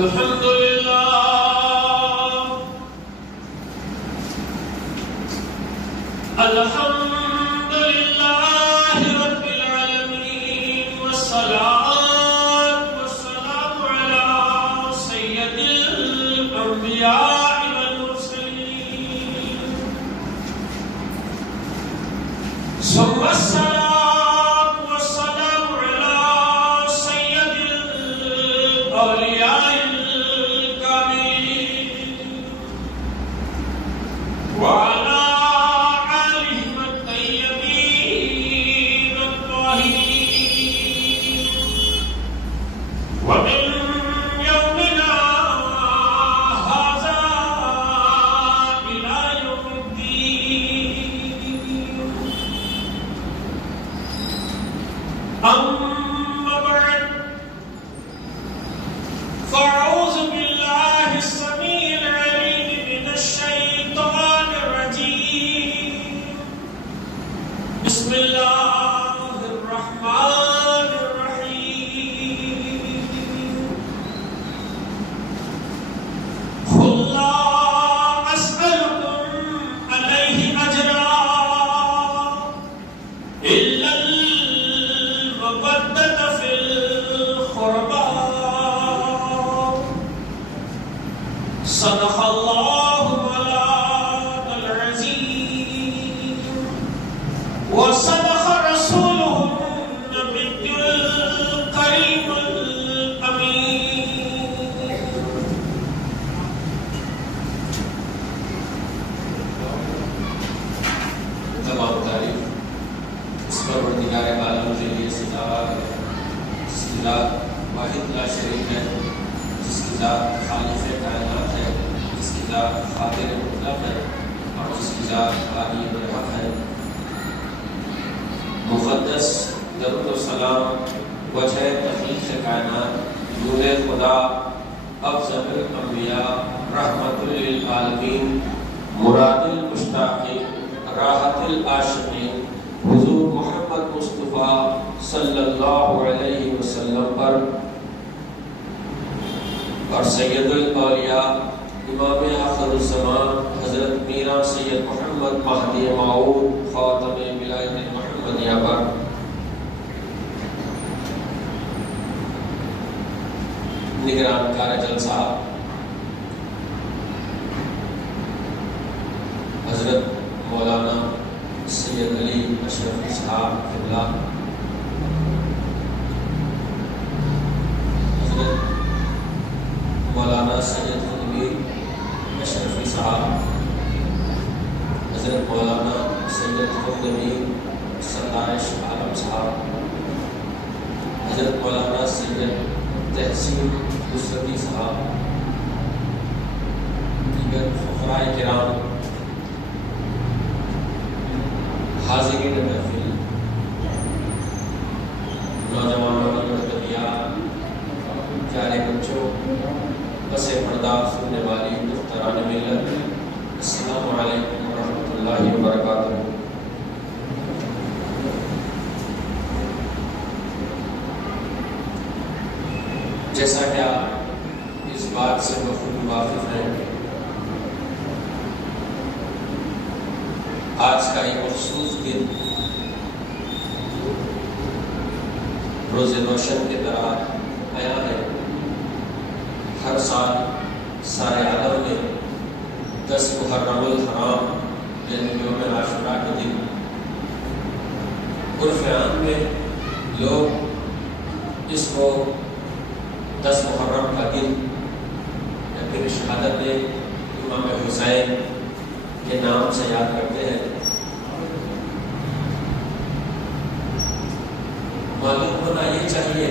الحمد لله الحمد لله رب العالمين والصلاة والسلام على سيد الأنبياء والمرسلين ثم الصلاة والسلام على سيد الأولياء وعلى آلهم الطيبين الطاهرين ومن يومنا هذا إلى يوم الدين. أما بعد فأعوذ بالله السميع العليم من الشيطان بسم الله الرحمن الرحيم. قل لا أسألكم عليه أجرا إلا المودة في القربى. صدق الله مولانا العظيم وصدق رسوله النبي الكريم الأمين. تمام تعریف اس پروردگار عالم کے لیے سزاوار ہے جس کی ذات واحد لا شریک ہے، جس کی ذات خالق کائنات ہے، جس کی ذات قادر مطلق ہے اور جس کی ذات عالی برحق ہے. مقدس درود و سلام وجہ تخلیق کائنات نور خدا افضل الانبیاء رحمت للعالمین مراد المشتاقین راحت العاشقین حضور محمد مصطفیٰ صلی اللہ علیہ وسلم پر اور سید الاولیاء امام آخر الزمان حضرت میرا سید محمد مہدی موعود خاتم ولایت محمدیہ پر نگران کار جلسہ حضرت مولانا سید علی اشرفی صاحب قبلہ، حضرت مولانا سید خدمیر اشرفی صاحب، حضرت مولانا سید خدمیر ستائش عالم صاحب، حضرت مولانا سید تحسین نصرتی صاحب، دیگر فقراء کرام، حاضرین محفل، نوجوانوں کی مرتبیات، پیارے بچوں، پس پردہ سننے والی دختران ملت، السلام علیکم ورحمۃ اللہ وبرکاتہ. جیسا کہ آپ اس بات سے بخود واقف ہیں، آج کا یہ مخصوص دن روز روشن کی طرح آیا ہے. ہر سال سارے عالم میں 10 محرم الحرام یعنی یوم عاشوراء کے دن عرف عام میں لوگ اس کو 10 محرم کا دن یا پھر شہادت امام حسین کے نام سے یاد کرتے ہیں. معلوم ہونا یہ چاہیے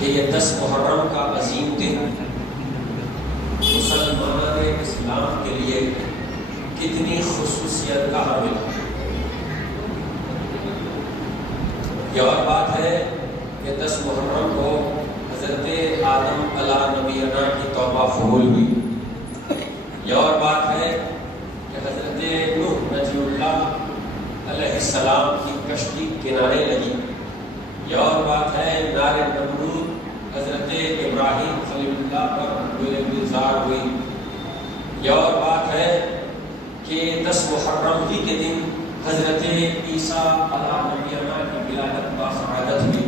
کہ یہ 10 محرم کا عظیم دن مسلمان اسلام کے لیے کتنی خصوصیت کا حامل ہے. یہ اور بات ہے کہ 10 محرم کو حضرت آدم علیہ نبینا کی توبہ قبول ہوئی. یہ اور بات ہے کہ حضرت نوح نجی اللہ علیہ السلام کی کشتی کنارے لگی. یہ اور بات ہے نار نمرود حضرت ابراہیم خلیل اللہ پر گلزار ہوئی. یہ اور بات ہے کہ 10 محرم ہی کے دن حضرت عیسیٰ علیہ نبینا کی ولادت باسعادت ہوئی.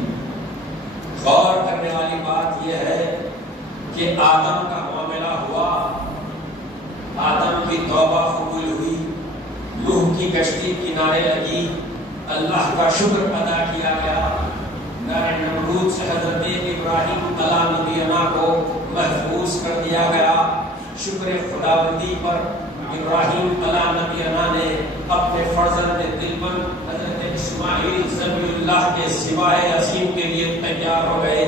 غور کرنے والی بات یہ ہے کہ آدم کا معاملہ ہوا، آدم کی توبہ قبول ہوئی، نوح کی کشتی کنارے لگی، اللہ کا شکر ادا کیا گیا. نار نمرود سے حضرت ابراہیم علیہ نبینا کو محفوظ کر دیا گیا. شکر خداوندی پر ابراہیم علیہ نبینا نے اپنے فرزند دلبر حضرت اسماعیل ذبیح اللہ کے سوائے عظیم کے لیے تیار ہو گئے.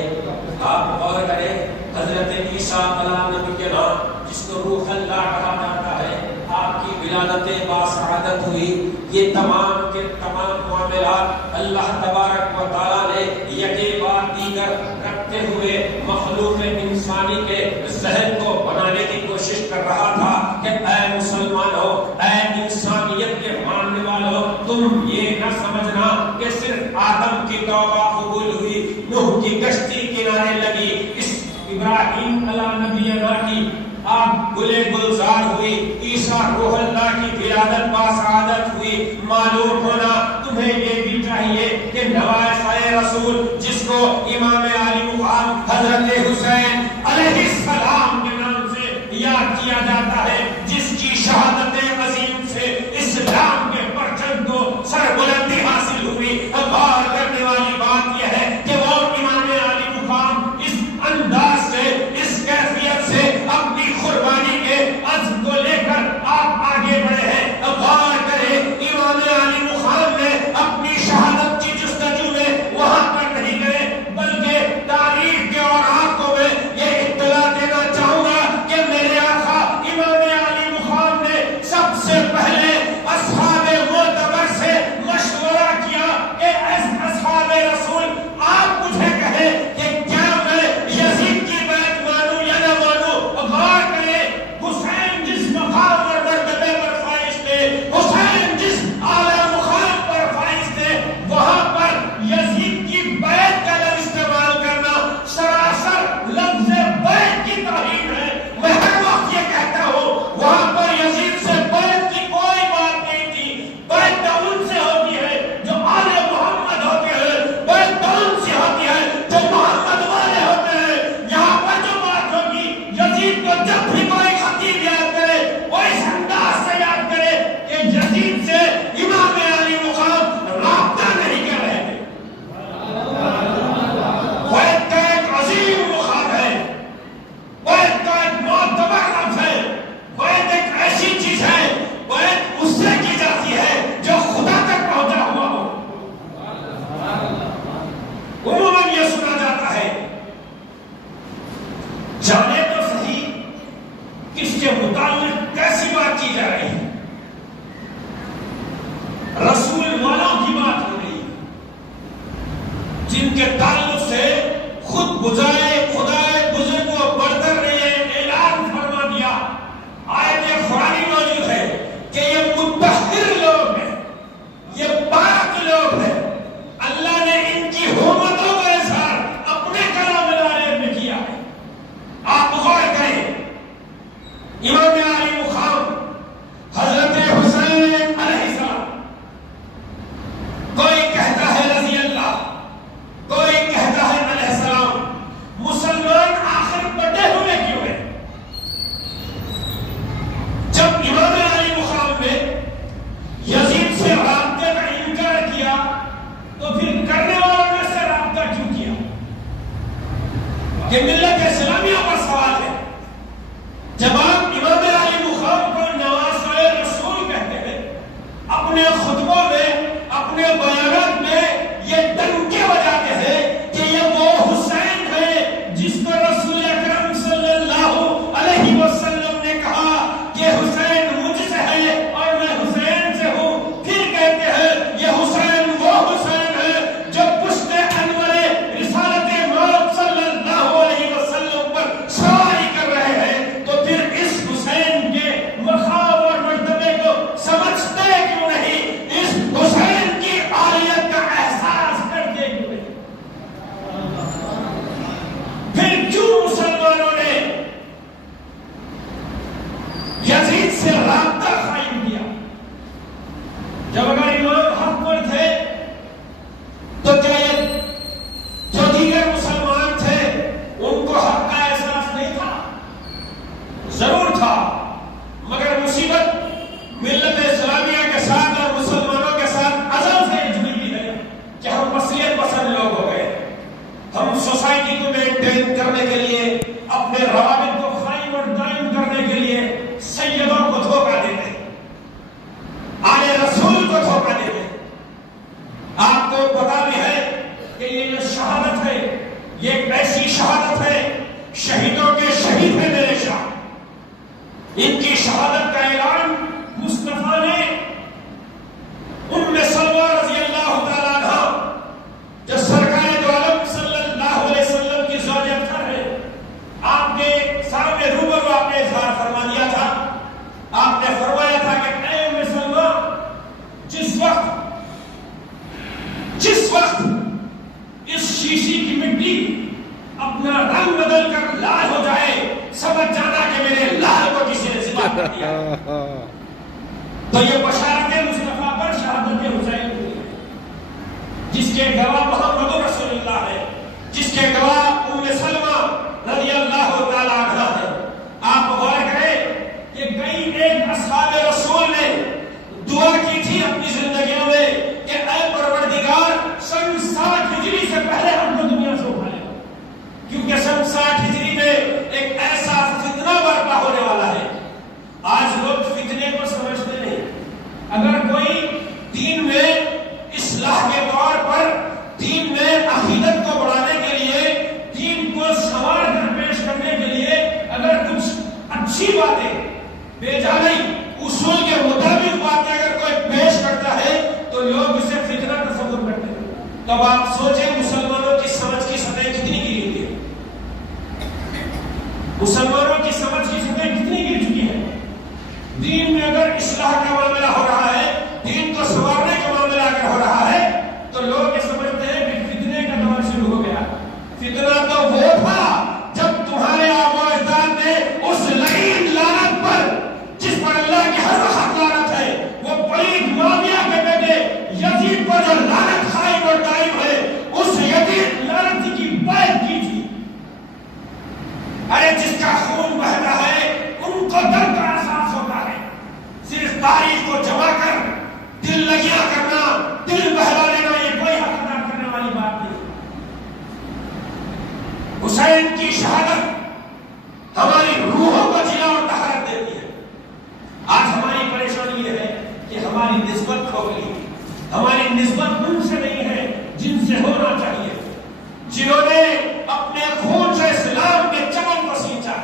آپ غور کریں، حضرت عیسیٰ علیہ نبینا جس کو روح اللہ کہا جاتا ہے، آپ کی ولادت باسعادت ہوئی. یہ تمام کے تمام معاملات اللہ تبارک و تعالیٰ نے یکے بعد دیگر رکھتے ہوئے مخلوق انسانی کے ذہن کو بنانے کی کوشش کر رہا تھا کہ اے مسلمانوں، اے انسانیت کے ماننے والوں، تم یہ نہ سمجھنا کہ صرف آدم کی توبہ قبول ہوئی، نوح کی کشتی کنارے لگی، اس ابراہیم علیہ نبینا کی آپ گلے گلزار ہوئی، عیسیٰ روح اللہ کی ولادت باسعادت ہوئی. معلوم ہونا تمہیں یہ بھی چاہیے کہ نواسۂ رسول جس کو امام علی مقام حضرت حسین علیہ السلام کے نام سے یاد کیا جاتا ہے، جس کی شہادت عظیم سے اسلام کے پرچم کو سربلندی حاصل ہوئی. غور کرنے والی بات یہ ہے کہ وہ امام علی مقام اس انداز سے، اس کیفیت سے اپنی قربانی کے عزم کو لے کر آپ آگے بڑھے ہیں. غور کریں، امام علی مقام نے اپنی شہادت کی جستجو میں وہاں پر نہیں گئے، بلکہ تاریخ کے اوراقوں میں یہ اطلاع دینا چاہوں گا کہ میرے آقا امام علی مقام نے سب سے پہلے اصحاب معتبر سے مشورہ کیا کہ اصحاب رسول آپ مجھے کہیں کہ کیا میں یزید کی بیعت مانوں یا نہ مانوں. غور کریں، حسین جس مقام اور مرتبے پر فائز تھے، حسین جس اعلیٰ مقام پر فائز تھے، وہاں پر یزید کی بیعت کا لفظ استعمال کرنا سراسر لفظ بیعت کی توہین ہے. میں ہر وقت یہ کہتا ہوں، وہاں پر یزید سے بیعت کی کوئی بات نہیں تھی. بیعت تو ان سے ہوتی ہے جو آل محمد ہوتے ہیں، بیعت تو ان سے ہوتی ہے جو محمد والے ہوتے ہیں. یہاں پر جو بات ہوگی، یزید کو جب بھی کوئی خطیب یاد کرے وہ اس انداز سے یاد کرے کہ یزید سے امام علی مقام رابطہ نہیں کر رہے تھے. بیعت کا ایک عظیم مقام ہے، بیعت کا ایک معتبر لفظ ہے، بیعت ایک ایسی چیز ہے، بیعت اس سے کی جاتی ہے جو خدا تک پہنچا ہوا ہو. عموماً یہ سنا جاتا ہے، جانے تو صحیح کس کے متعلق کیسی بات کی جا رہی ہے. رسول والوں کی بات ہو رہی ہے جن کے تعلق سے خود بجائے خدائے بزرگ و برتر نے یہ اعلان فرما دیا. آیت قرآنی موجود ہے کہ یہ متطہر لوگ ہیں، یہ پاک لوگ ہیں. اللہ نے ان کی حرمتوں کا اظہار اپنے کلام العلیہ میں کیا ہے. آپ غور کریں، امام علی مقام حضرت حسین علیہ السلام، کوئی کہتا ہے رضی اللہ، کوئی کہتا ہے علیہ السلام. مسلمان آخر بڑے ہوئے کیوں ہیں؟ جب امام علی مقام نے یزید سے رابطے کا انکار کیا تو پھر کرنے والوں نے سے رابطہ کیوں کیا؟ کہ ملت اسلامیہ پر سوال ہے. جب آپ امام علی مقام کو نواسۂ رسول کہتے ہیں، اپنے خطبوں میں، اپنے بیانات میں یہ ڈنکے بجاتے ہیں کہ یہ وہ حسین ہے جس کو رسول اکرم صلی اللہ علیہ وسلم نے کہا کہ حسین مجھ سے ہے اور میں حسین سے ہوں. پھر کہتے ہیں یہ حسین وہ حسین ہے جو پشت دوستی کو مینٹین کرنے کے لیے، اپنے روابط کو قائم اور دائم کرنے کے لیے سیدوں کو دھوکہ دیتے ہیں، آل رسول کو دھوکہ دیتے ہیں۔ آپ کو پتا بھی ہے کہ یہ جو شہادت ہے یہ ایک ایسی شہادت ہے، شہیدوں کے شہید ہیں میرے شاہ، ان کی شہادت کا اعلان مصطفیٰ نے ام سلمہ رضی اللہ تعالیٰ عنہ جو سرکار دو عالم صلی اللہ علیہ وسلم کی زوج اطہر ہے، آپ کے سامنے روبرو آپ نے اظہار فرما دیا تھا، آپ نے فرمایا تھا کہ اے ام سلمہ، جس وقت اس شیشی کی مٹی اپنا رنگ بدل کر لال ہو جائے، سمجھ جانا کہ میرے لال کو کسی نے ذبح کر دیا۔ تو یہ بشارت مصطفیٰ پر شہادت حسین ہوئی ہے، جس کے گواہ محمد رسول اللہ ہے، جس کے گواہ ام سلمہ رضی اللہ تعالیٰ عنہ ہے۔ آپ غور کریں کہ کئی ایک اصحاب رسول نے دعا کی تھی اپنی زندگیوں میں کہ اے پروردگار سن 60 ہجری سے پہلے ہم کو دنیا سے اٹھا لے، کیونکہ سن 60 ہجری میں ایک ایسا فتنہ برپا ہونے والا ہے۔ آج لوگ فتنے کو سمجھتے نہیں، اگر کوئی دین میں اصلاح کے طور پر، دین میں عقیدت کو بڑھانے کے لیے، دین کو سنوار کر پیش کرنے کے لیے اگر کچھ اچھی باتیں، بیجا نہیں اصول کے مطابق باتیں اگر کوئی پیش کرتا ہے تو لوگ اسے فتنہ تصور کرتے ہیں۔ تب آپ سوچیں مسلمانوں کی سمجھ کی سطح کتنی گری ہوئی ہے، مسلمانوں کی سمجھ کی سطح کتنی گر چکی ہے۔ دین میں اگر اصلاح کا معاملہ ہو رہا ہے، دین کو سنوارنے کا معاملہ اگر ہو رہا ہے تو لوگ یہ سمجھتے ہیں کہ فتنے کا دور شروع ہو گیا۔ فتنہ تو وہ تھا جب تمہارے آباء و اجداد نے اس لعین لعنت پر، جس پر اللہ کی ہر وقت لعنت ہے، وہ پلید معاویہ کے بیٹے یزید پر جو لعنت قائم اور دائم ہے، اس یزید لعنتی کی بیعت کی تھی۔ ارے جس کا خون بہتا ہے ان کو درد کا احساس ہوتا ہے، صرف تاریخ کو جمع کر دل لگیاں کرنا، دل بہلا لینا، یہ کوئی حق ادا کرنے والی بات نہیں۔ حسین کی شہادت ہماری روحوں کو جلا اور طہارت دیتی ہے۔ آج ہماری پریشانی یہ ہے کہ ہماری نسبت کھو گئی، ہماری نسبت ان سے نہیں ہے جن سے ہونا چاہیے، جنہوں نے اپنے خون سے اسلام کے چمن کو سینچا۔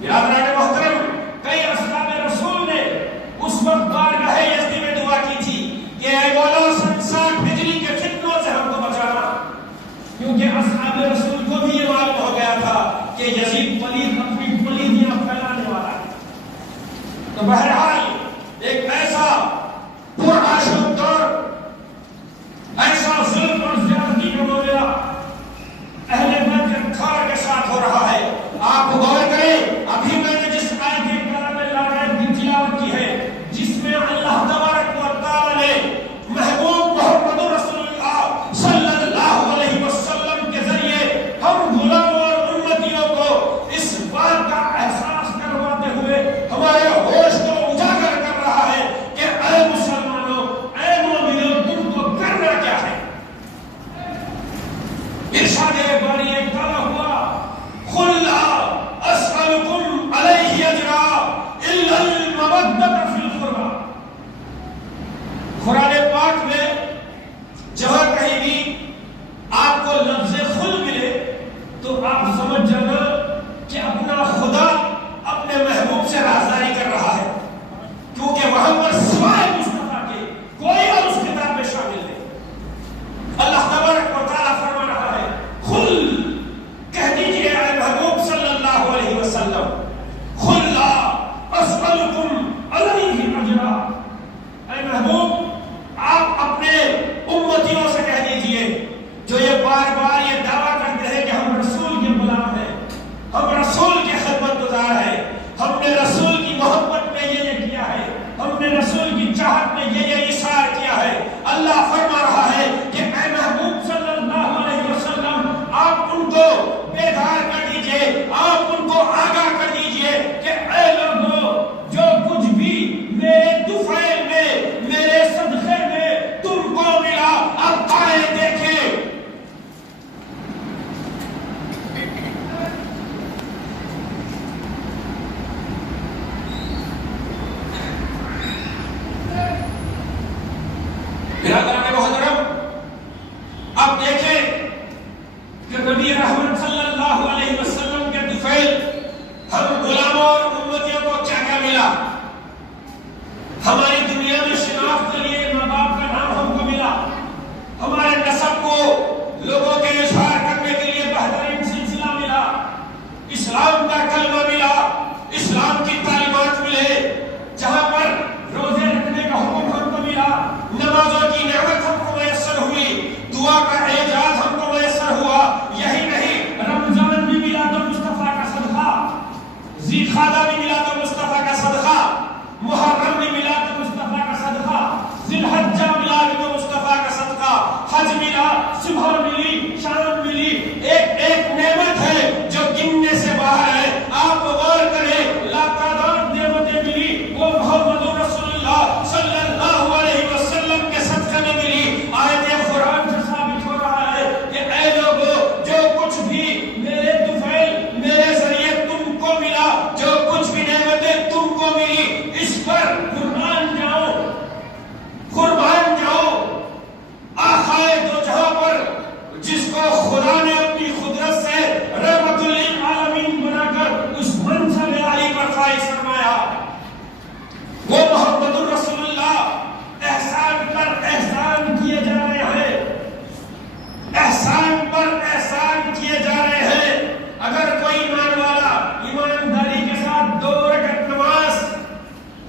برادران محترم، کئی اصحاب رسول نے اس وقت بارگاہ یزدی میں دعا کی تھی کہ اے مولا سن 60 ہجری کے فتنوں سے ہم کو بچانا، کیونکہ اصحاب رسول کو بھی یہ معلوم ہو گیا تھا کہ یزید پلید اپنی پلیدیاں پھیلانے والا ہے۔ تو بہرحال ایک ایسا پرآشوب دور، ایسا ظلم اور زیادتی کا معاملہ اہل بیت کے تھار کے ساتھ ہو رہا ہے۔ آپ غور کریں، ابھی میں نے جس آیت کلام اللہ کی تلاوت کی ہے، جس میں اللہ تبارک و تعالی نے محبوب محمد رسول اللہ صلی اللہ علیہ وسلم کے ذریعے ہم غلاموں اور امتیوں کو اس بات کا احساس کرواتے ہوئے ہمارے ہوش کو اجاگر کر رہا ہے کہ اے مسلمانوں، اے مومنوں، تم کو کرنا کیا ہے۔ ارشاد باری تعالیٰ ہوا، قل لا اسألکم علیہ اجرا الا المودۃ فی القربى۔ قرآن پاک میں جہاں کہیں بھی آپ کو لفظ خل ملے تو آپ سمجھ جانا کہ اپنا خدا اپنے محبوب سے رازداری کر رہا ہے، کیونکہ وہاں پر سوائے مصطفیٰ کے کوئی اور اس کتاب میں شامل نہیں۔ اللہ تبارک و تعالیٰ فرما رہا ہے، خل، کہہ دیجئے اے محبوب صلی اللہ علیہ وسلم، خل لا اسألکم علیہ اجرا۔ اے محبوب، آپ اپنے امتیوں سے کہہ دیجئے جو یہ بار بار یہ دعویٰ کرتے ہیں کہ ہم رسول کے غلام ہیں، ہم رسول کے خدمت گزار ہیں، ہم نے رسول کی محبت میں یہ کیا ہے، ہم نے رسول کی چاہت میں یہ اظہار کیا ہے۔ اللہ فرما رہا ہے کہ اے محبوب صلی اللہ علیہ وسلم، آپ ان کو بیدار کر دیجئے، آپ ان کو آگاہ کر دیجئے کہ اے لوگوں، جو کچھ بھی میرے دفعے میں، میرے صدقے میں تم کو ملا، اب آئے دیکھیں آج ملا، صبح ملی، شام ملی، ایک ایک نعمت ہے جو گننے سے باہر ہے. آپ غور کریں، لاتعداد نعمتیں ملی، وہ محمد رسول اللہ صلی اللہ علیہ وسلم کے صدقے میں ملی. آیت قرآن سے ثابت ہو رہا ہے کہ اے لوگوں، جو کچھ بھی میرے طفیل میرے ذریعے تم کو ملا، جو کچھ بھی نعمتیں تم کو ملی، اس پر قربان جاؤ، قربان جاؤ. آخائے دو جہاں پر جس کو خدا نے اپنی قدرت سے رحمت للعالمین بنا کر اس منصب عالی پر فائز فرمایا، وہ محمد الرسول اللہ احسان پر احسان کیے جا رہے ہیں، احسان پر احسان کیے جا رہے ہیں. اگر کوئی ایمان والا ایمانداری کے ساتھ 2 رکعت نماز،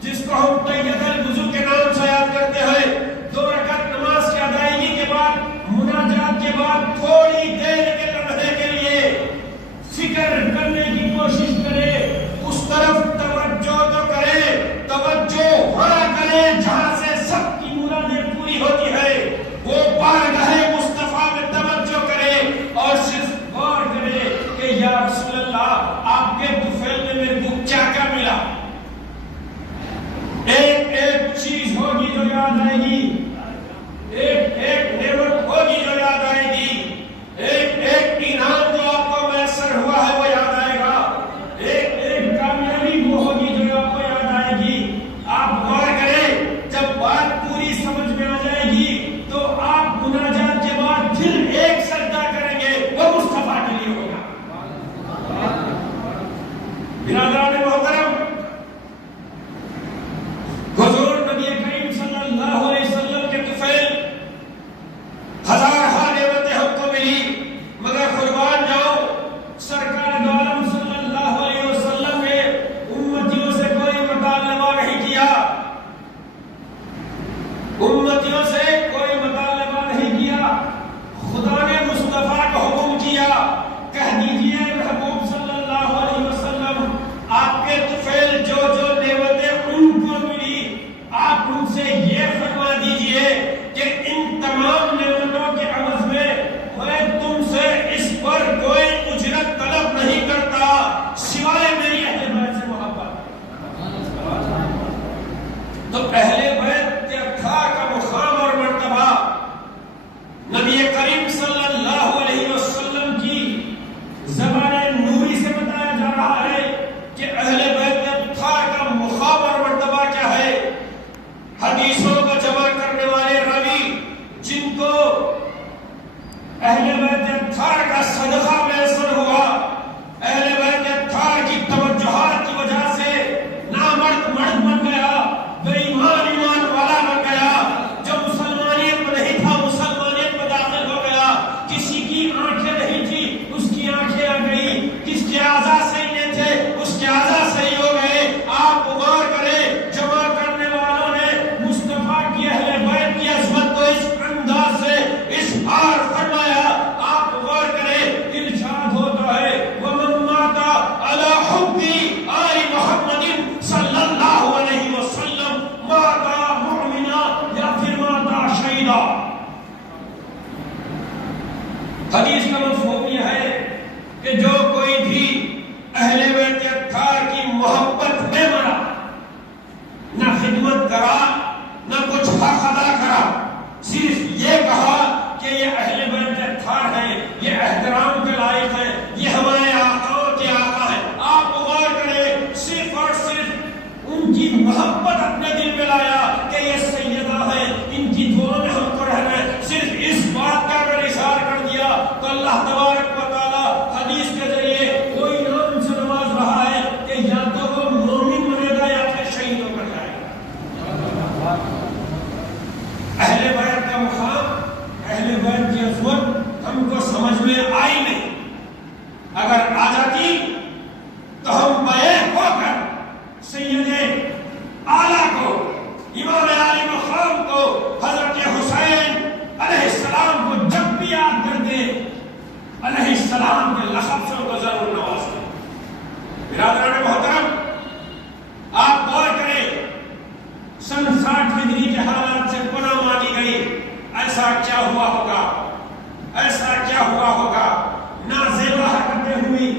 جس کو ہم تحیۃ الوضو کے نام سے یاد کرتے ہیں، 2 رکعت نماز کی ادائیگی کے بعد، مناجات کے بعد تھوڑی دیر کے لمحے کے لیے فکر کرنے کی کوشش کرے، اس طرف توجہ تو کرے، توجہ وہاں کرے جہاں سے سب کی مرادیں پوری ہوتی ہے. وہ بارگاہ مصطفیٰ میں توجہ کرے اور صرف غور کرے کہ یا رسول اللہ، آپ کے طفیل میں میرے کو کیا کیا ملا. ایک ایک چیز ہوگی جو یاد آئے گی، ایک ایک نعمت ہوگی جو یاد آئے گی، ایک ایک انعام جو آپ کو میسر ہوا ہے وہ یاد آئے گا، ایک ایک کامیابی وہ ہوگی جو آپ کو یاد آئے گی. آپ غور کریں، جب بات پوری سمجھ میں آ جائے گی تو آپ مناجات کے بعد پھر ایک سجدہ کریں گے، وہ مصطفیٰ کے لیے ہوگا. برادران محترم، حضور نبی کریم صلی اللہ علیہ وسلم کے طفیل ہزارہ نعمتیں ہم کو ملی، مگر قربان جاؤ، سرکار دو عالم صلی اللہ علیہ وسلم نے امتیوں سے کوئی مطالبہ نہیں کیا، امتیوں سے کوئی مطالبہ نہیں کیا. خدا نے مصطفیٰ کو حکم کیا، کہہ دیجئے محبوب صلی اللہ علیہ وسلم، آپ کے طفیل جو جو نعمتیں ان کو ملی، آپ ان سے یہ فرما دیجئے کہ ان تمام نعمتوں کے عوض میں تم سے اس پر کوئی اجرت طلب نہیں کرتا سوائے میری اہل بیت سے محبت. تو اہل بیت کے اطہار کا مقام اور مرتبہ نبی کریم صلی اللہ علیہ وسلم کی زبان نوری سے بتایا جا رہا ہے کہ اہل بیت کے اطہار کا مقام اور مرتبہ کیا ہے. حدیثوں کو جمع کرنے والے راوی جن کو اہل بیت اطہار کا صدقہ میسر ہوا، اہل بیت اطہار کی توجہات کی وجہ سے نامرد مرد بن گیا، بے ایمان ایمان والا بن گیا، جو مسلمانیت میں نہیں تھا مسلمانیت میں داخل ہو گیا. کسی کی آنکھیں نہیں تھی، اس کی آنکھیں آ گئی، کس کے اعضاء صحیح نہیں تھے، اس کے اعضاء صحیح ہو گئے. آپ غور کریں، جمع کرنے والوں نے مصطفیٰ کی اہل بیت کی عظمت کو اس انداز سے اظہار فرمایا. آپ غور کریں، ارشاد ہوتا ہے وَمَن مَاتَ عَلَى حُبِّ آلِ مُحَمَّدٍ صلی اللہ علیہ وسلم مَاتَ مُؤْمِنًا یا پھر مَاتَ شہیدا. حدیث کا مفہوم یہ ہے کہ جو کوئی بھی اہل بیت اطہار کی محبت میں مرا، نہ خدمت کرا نہ کچھ حق ادا کرا، صرف یہ کہا کہ یہ اہل بیت اطہار ہے، یہ احترام کے لائق ہے، یہ ہمارے آقاؤں کے آقا ہے. آپ غور کریں، صرف اور صرف ان کی محبت اپنے دل میں لایا کہ یہ سیدہ ہے، ان کی دعا میں ہم کو رہنا ہے. صرف اس بات کا اگر اظہار کر دیا تو اللہ تبارک و تعالیٰ حدیث کے ذریعے کوئی نام سے نواز رہا ہے کہ یا تو وہ مومن بنے گا یا پھر شہید ہو کر جائے گا. اہل بیت کا مقام، اہل بیت کی عظمت ہم کو سمجھ میں آئی نہیں. اگر آ جاتی تو ہم بیک ہو کر سید اعلیٰ کو، امام عالی مقام کو، حضرت حسین علیہ السلام کو جب بھی یاد کرتے علیہ السلام کے لقب سے ان کو ضرور نوازتے. برادران محترم، آپ غور کریں، سن 60 ہجری کے حالات سے پناہ مانگی گئی. ایسا کیا ہوا ہوگا، ایسا کیا ہوا ہوگا، نازیبا حرکتیں ہوئی،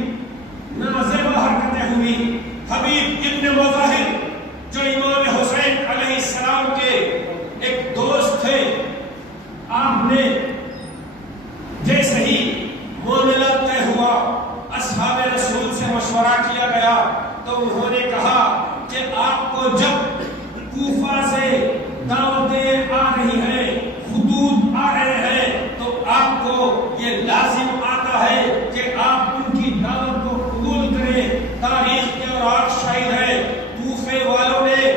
حبیب ابن مظاہر جو امام حسین علیہ السلام کے ایک دوست تھے، آپ نے جیسے ہی معاملہ طے ہوا، اصحاب رسول سے مشورہ کیا گیا تو انہوں نے کہا کہ آپ کو جب کوفہ سے دعوتیں آ رہی ہیں، خطوط آ رہے ہیں، تو آپ کو یہ لازم آتا ہے کہ آپ ان کی دعوت کو قبول کریں۔ تاریخ کے اوراق شاہد ہے، کوفے والوں نے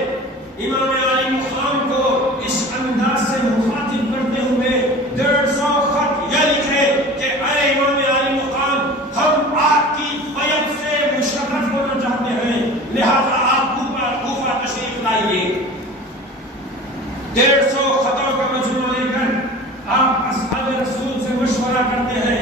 امام علی مقام کو اس انداز سے مخاطب کرتے ہوئے 150 خط یہ لکھے کہ اے امام علی مقام، ہم آپ کی بیعت سے مشرف ہونا چاہتے ہیں، لہذا آپ کوفہ تشریف لائیے۔ 150 خطوں کا مجموعہ لے کر آپ اصحاب رسول سے مشورہ کرتے ہیں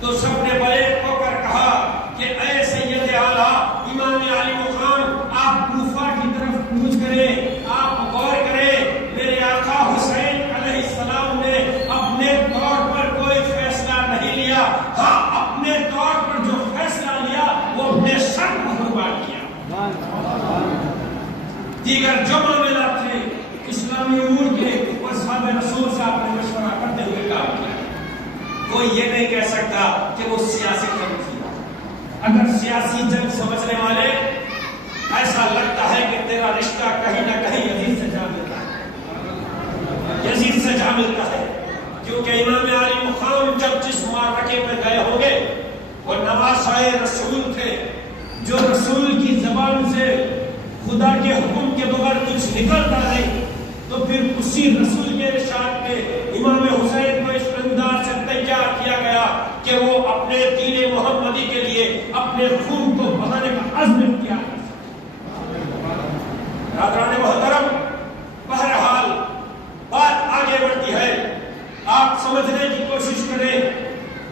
تو سب نے بیک ہو کر کہا کہ اے سید اعلیٰ امام علی مقام، آپ کوفہ کی طرف کوچ کریں، آپ غور کریں، میرے آقا حسین علیہ السلام نے اپنے طور پر کوئی فیصلہ نہیں لیا، ہاں اپنے طور پر جو فیصلہ لیا وہ اپنے سر پر قربان کیا۔ دیگر جو معاملات تھے اسلامی امور کے، اصحاب رسول سے آپ نے مشورہ کرتے ہوئے کام کیا۔ کوئی یہ نہیں کہہ سکتا کہ وہ سیاسی جنگ تھی۔ اگر سیاسی جنگ سمجھنے والے، ایسا لگتا ہے کہ تیرا رشتہ کہیں نہ کہیں یزید سے جا ملتا ہے، یزید سے جا ملتا ہے، کیونکہ امام علی مقام جب جس معرکے میں گئے ہوں گے وہ نواسۂ رسول تھے، جو رسول کی زبان سے خدا کے حکم کے بغیر کچھ نکلتا نہیں، تو پھر اسی رسول کے ارشاد پہ امام حسین کو اس انداز سے تیار کیا گیا کہ وہ اپنے دین محمدی کے لیے اپنے خون کو بہانے کا عزم کیا۔ حضرات محترم، بہرحال بات آگے بڑھتی ہے، آپ سمجھنے کی کوشش کریں۔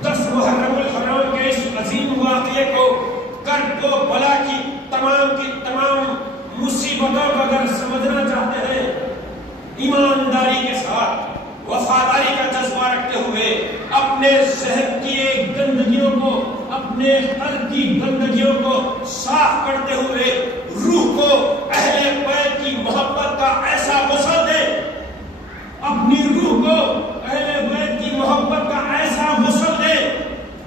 10 محرم الحرام کے اس عظیم واقعے کو، کرب و بلا کی تمام مصیبتوں کو اگر سمجھنا چاہتے ہیں، ایمانداری کے ساتھ وفاداری کا جذبہ رکھتے ہوئے، اپنے ذہن کی گندگیوں کو، اپنے قلب کی گندگیوں کو صاف کرتے ہوئے، روح کو اہل بیت کی محبت کا ایسا غسل دے، اپنی روح کو اہل بیت کی محبت کا ایسا غسل دے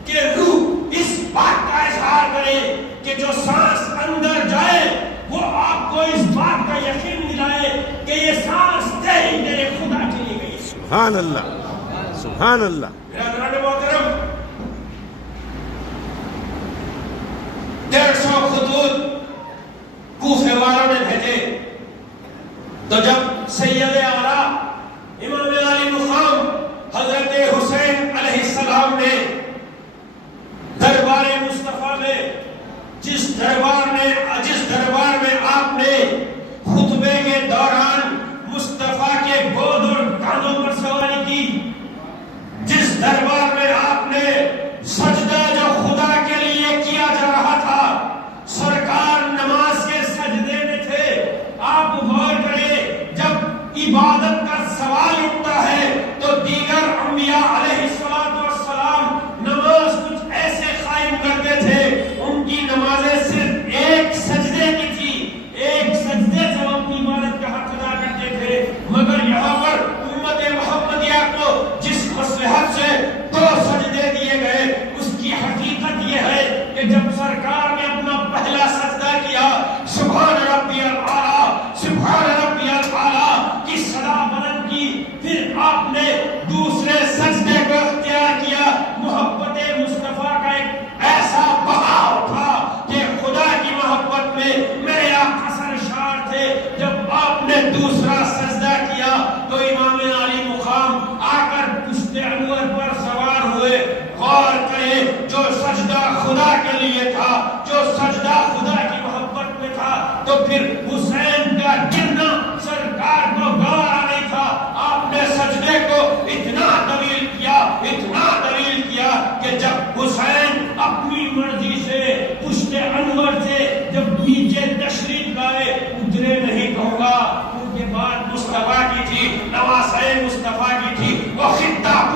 کہ روح اس بات کا اظہار کرے کہ جو سانس اندر جائے وہ آپ کو اس بات کا یقین دلائے کہ یہ سانس تیرے خدا کے لیے گئی۔ سبحان اللہ، سبحان اللہ۔ حضرات محترم، 150 خطوط کوفے والوں نے بھیجے تو جب سید اعلیٰ امام علی مقام حضرت حسین علیہ السلام نے دربار مصطفیٰ میں جس دربار میں آپ نے خطبے کے دوران مصطفیٰ کے گود اور کانوں پر سواری کی، جس دربار میں آپ نے سجدہ جو خدا کے لیے کیا جا رہا تھا، سرکار نماز کے سجدے میں تھے۔ آپ غور کریں، جب عبادت کا سوال اٹھتا ہے تو دیگر انبیاء علیہ السلام نماز کچھ ایسے قائم کرتے تھے، ان کی نمازیں صرف ایک سجدے کی تھی، ایک سجدے سے وہ اپنی عبادت کا حق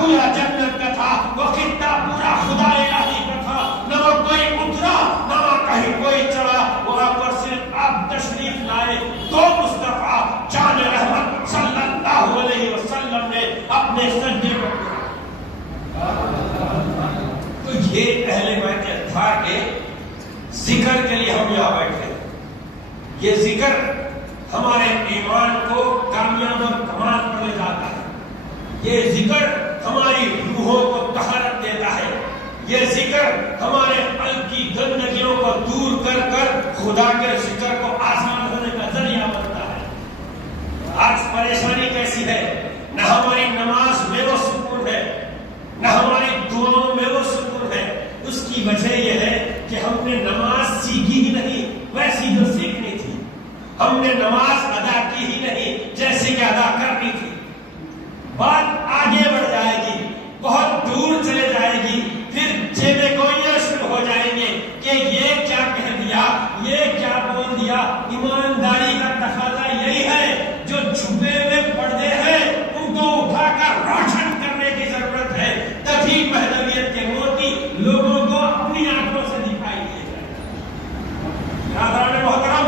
پورا جنت کا تھا، وہ خطہ پورا خدا الہی کا تھا، نہ وہ کوئی اترا نہ وہ کہیں کوئی چڑھا، وہاں پر صرف آپ تشریف لائے تو مصطفیٰ جان رحمت صلی اللہ علیہ وسلم نے اپنے سجدے پر تو یہ اہل بیت اطہار کے ذکر کے لیے ہم یہاں بیٹھے. یہ ذکر ہمارے ایمان کو کامیاب اور کمال پر لے جاتا ہے. یہ ذکر ہماری روحوں کو طہارت دیتا ہے. یہ ذکر ہمارے قلب کی گندگیوں کو دور کر کر خدا کے ذکر کو آسان ہونے کا ذریعہ بنتا ہے. آج پریشانی کیسی ہے؟ نہ ہماری نماز میں وہ سکون ہے، نہ ہماری دعاؤں میں وہ سکون ہے. اس کی وجہ یہ ہے کہ ہم نے نماز سیکھی ہی نہیں ویسی جو سیکھنی تھی. ہم نے نماز ادا کی ہی نہیں جیسے کہ ادا کرنی تھی. بات آگے بڑھ جائے گی، بہت دور چلے جائے گی، پھر جیبیں گوئیاں شروع ہو جائیں گے کہ یہ کیا کہہ دیا، یہ کیا بول دیا. ایمانداری کا تقاضا یہی ہے، جو چھپے ہوئے پردے ہیں ان کو اٹھا کر روشن کرنے کی ضرورت ہے، تبھی مہدویت کے موتی لوگوں کو اپنی آنکھوں سے دکھائی دیے جائے. حضرات محترم،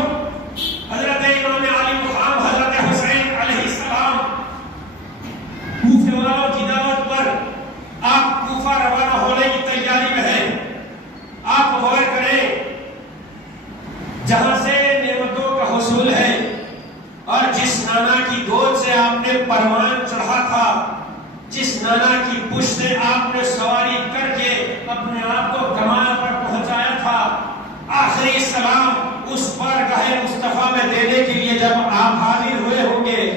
حضرت امام علی مقام حضرت حسین علیہ السلام کوفے والوں کی دعوت پر آپ کوفہ روانہ ہونے کی تیاری میں ہیں. آپ غور کریں، جہاں سے نعمتوں کا حصول ہے اور جس نانا کی گود سے آپ نے پروان چڑھا تھا، جس نانا کی پشت سے آپ نے سواری کر کے اپنے آپ کو کمال پر پہنچایا تھا، آخری سلام اس بارگاہ مصطفیٰ میں دینے کے لیے جب آپ حاضر ہوئے ہوں گے،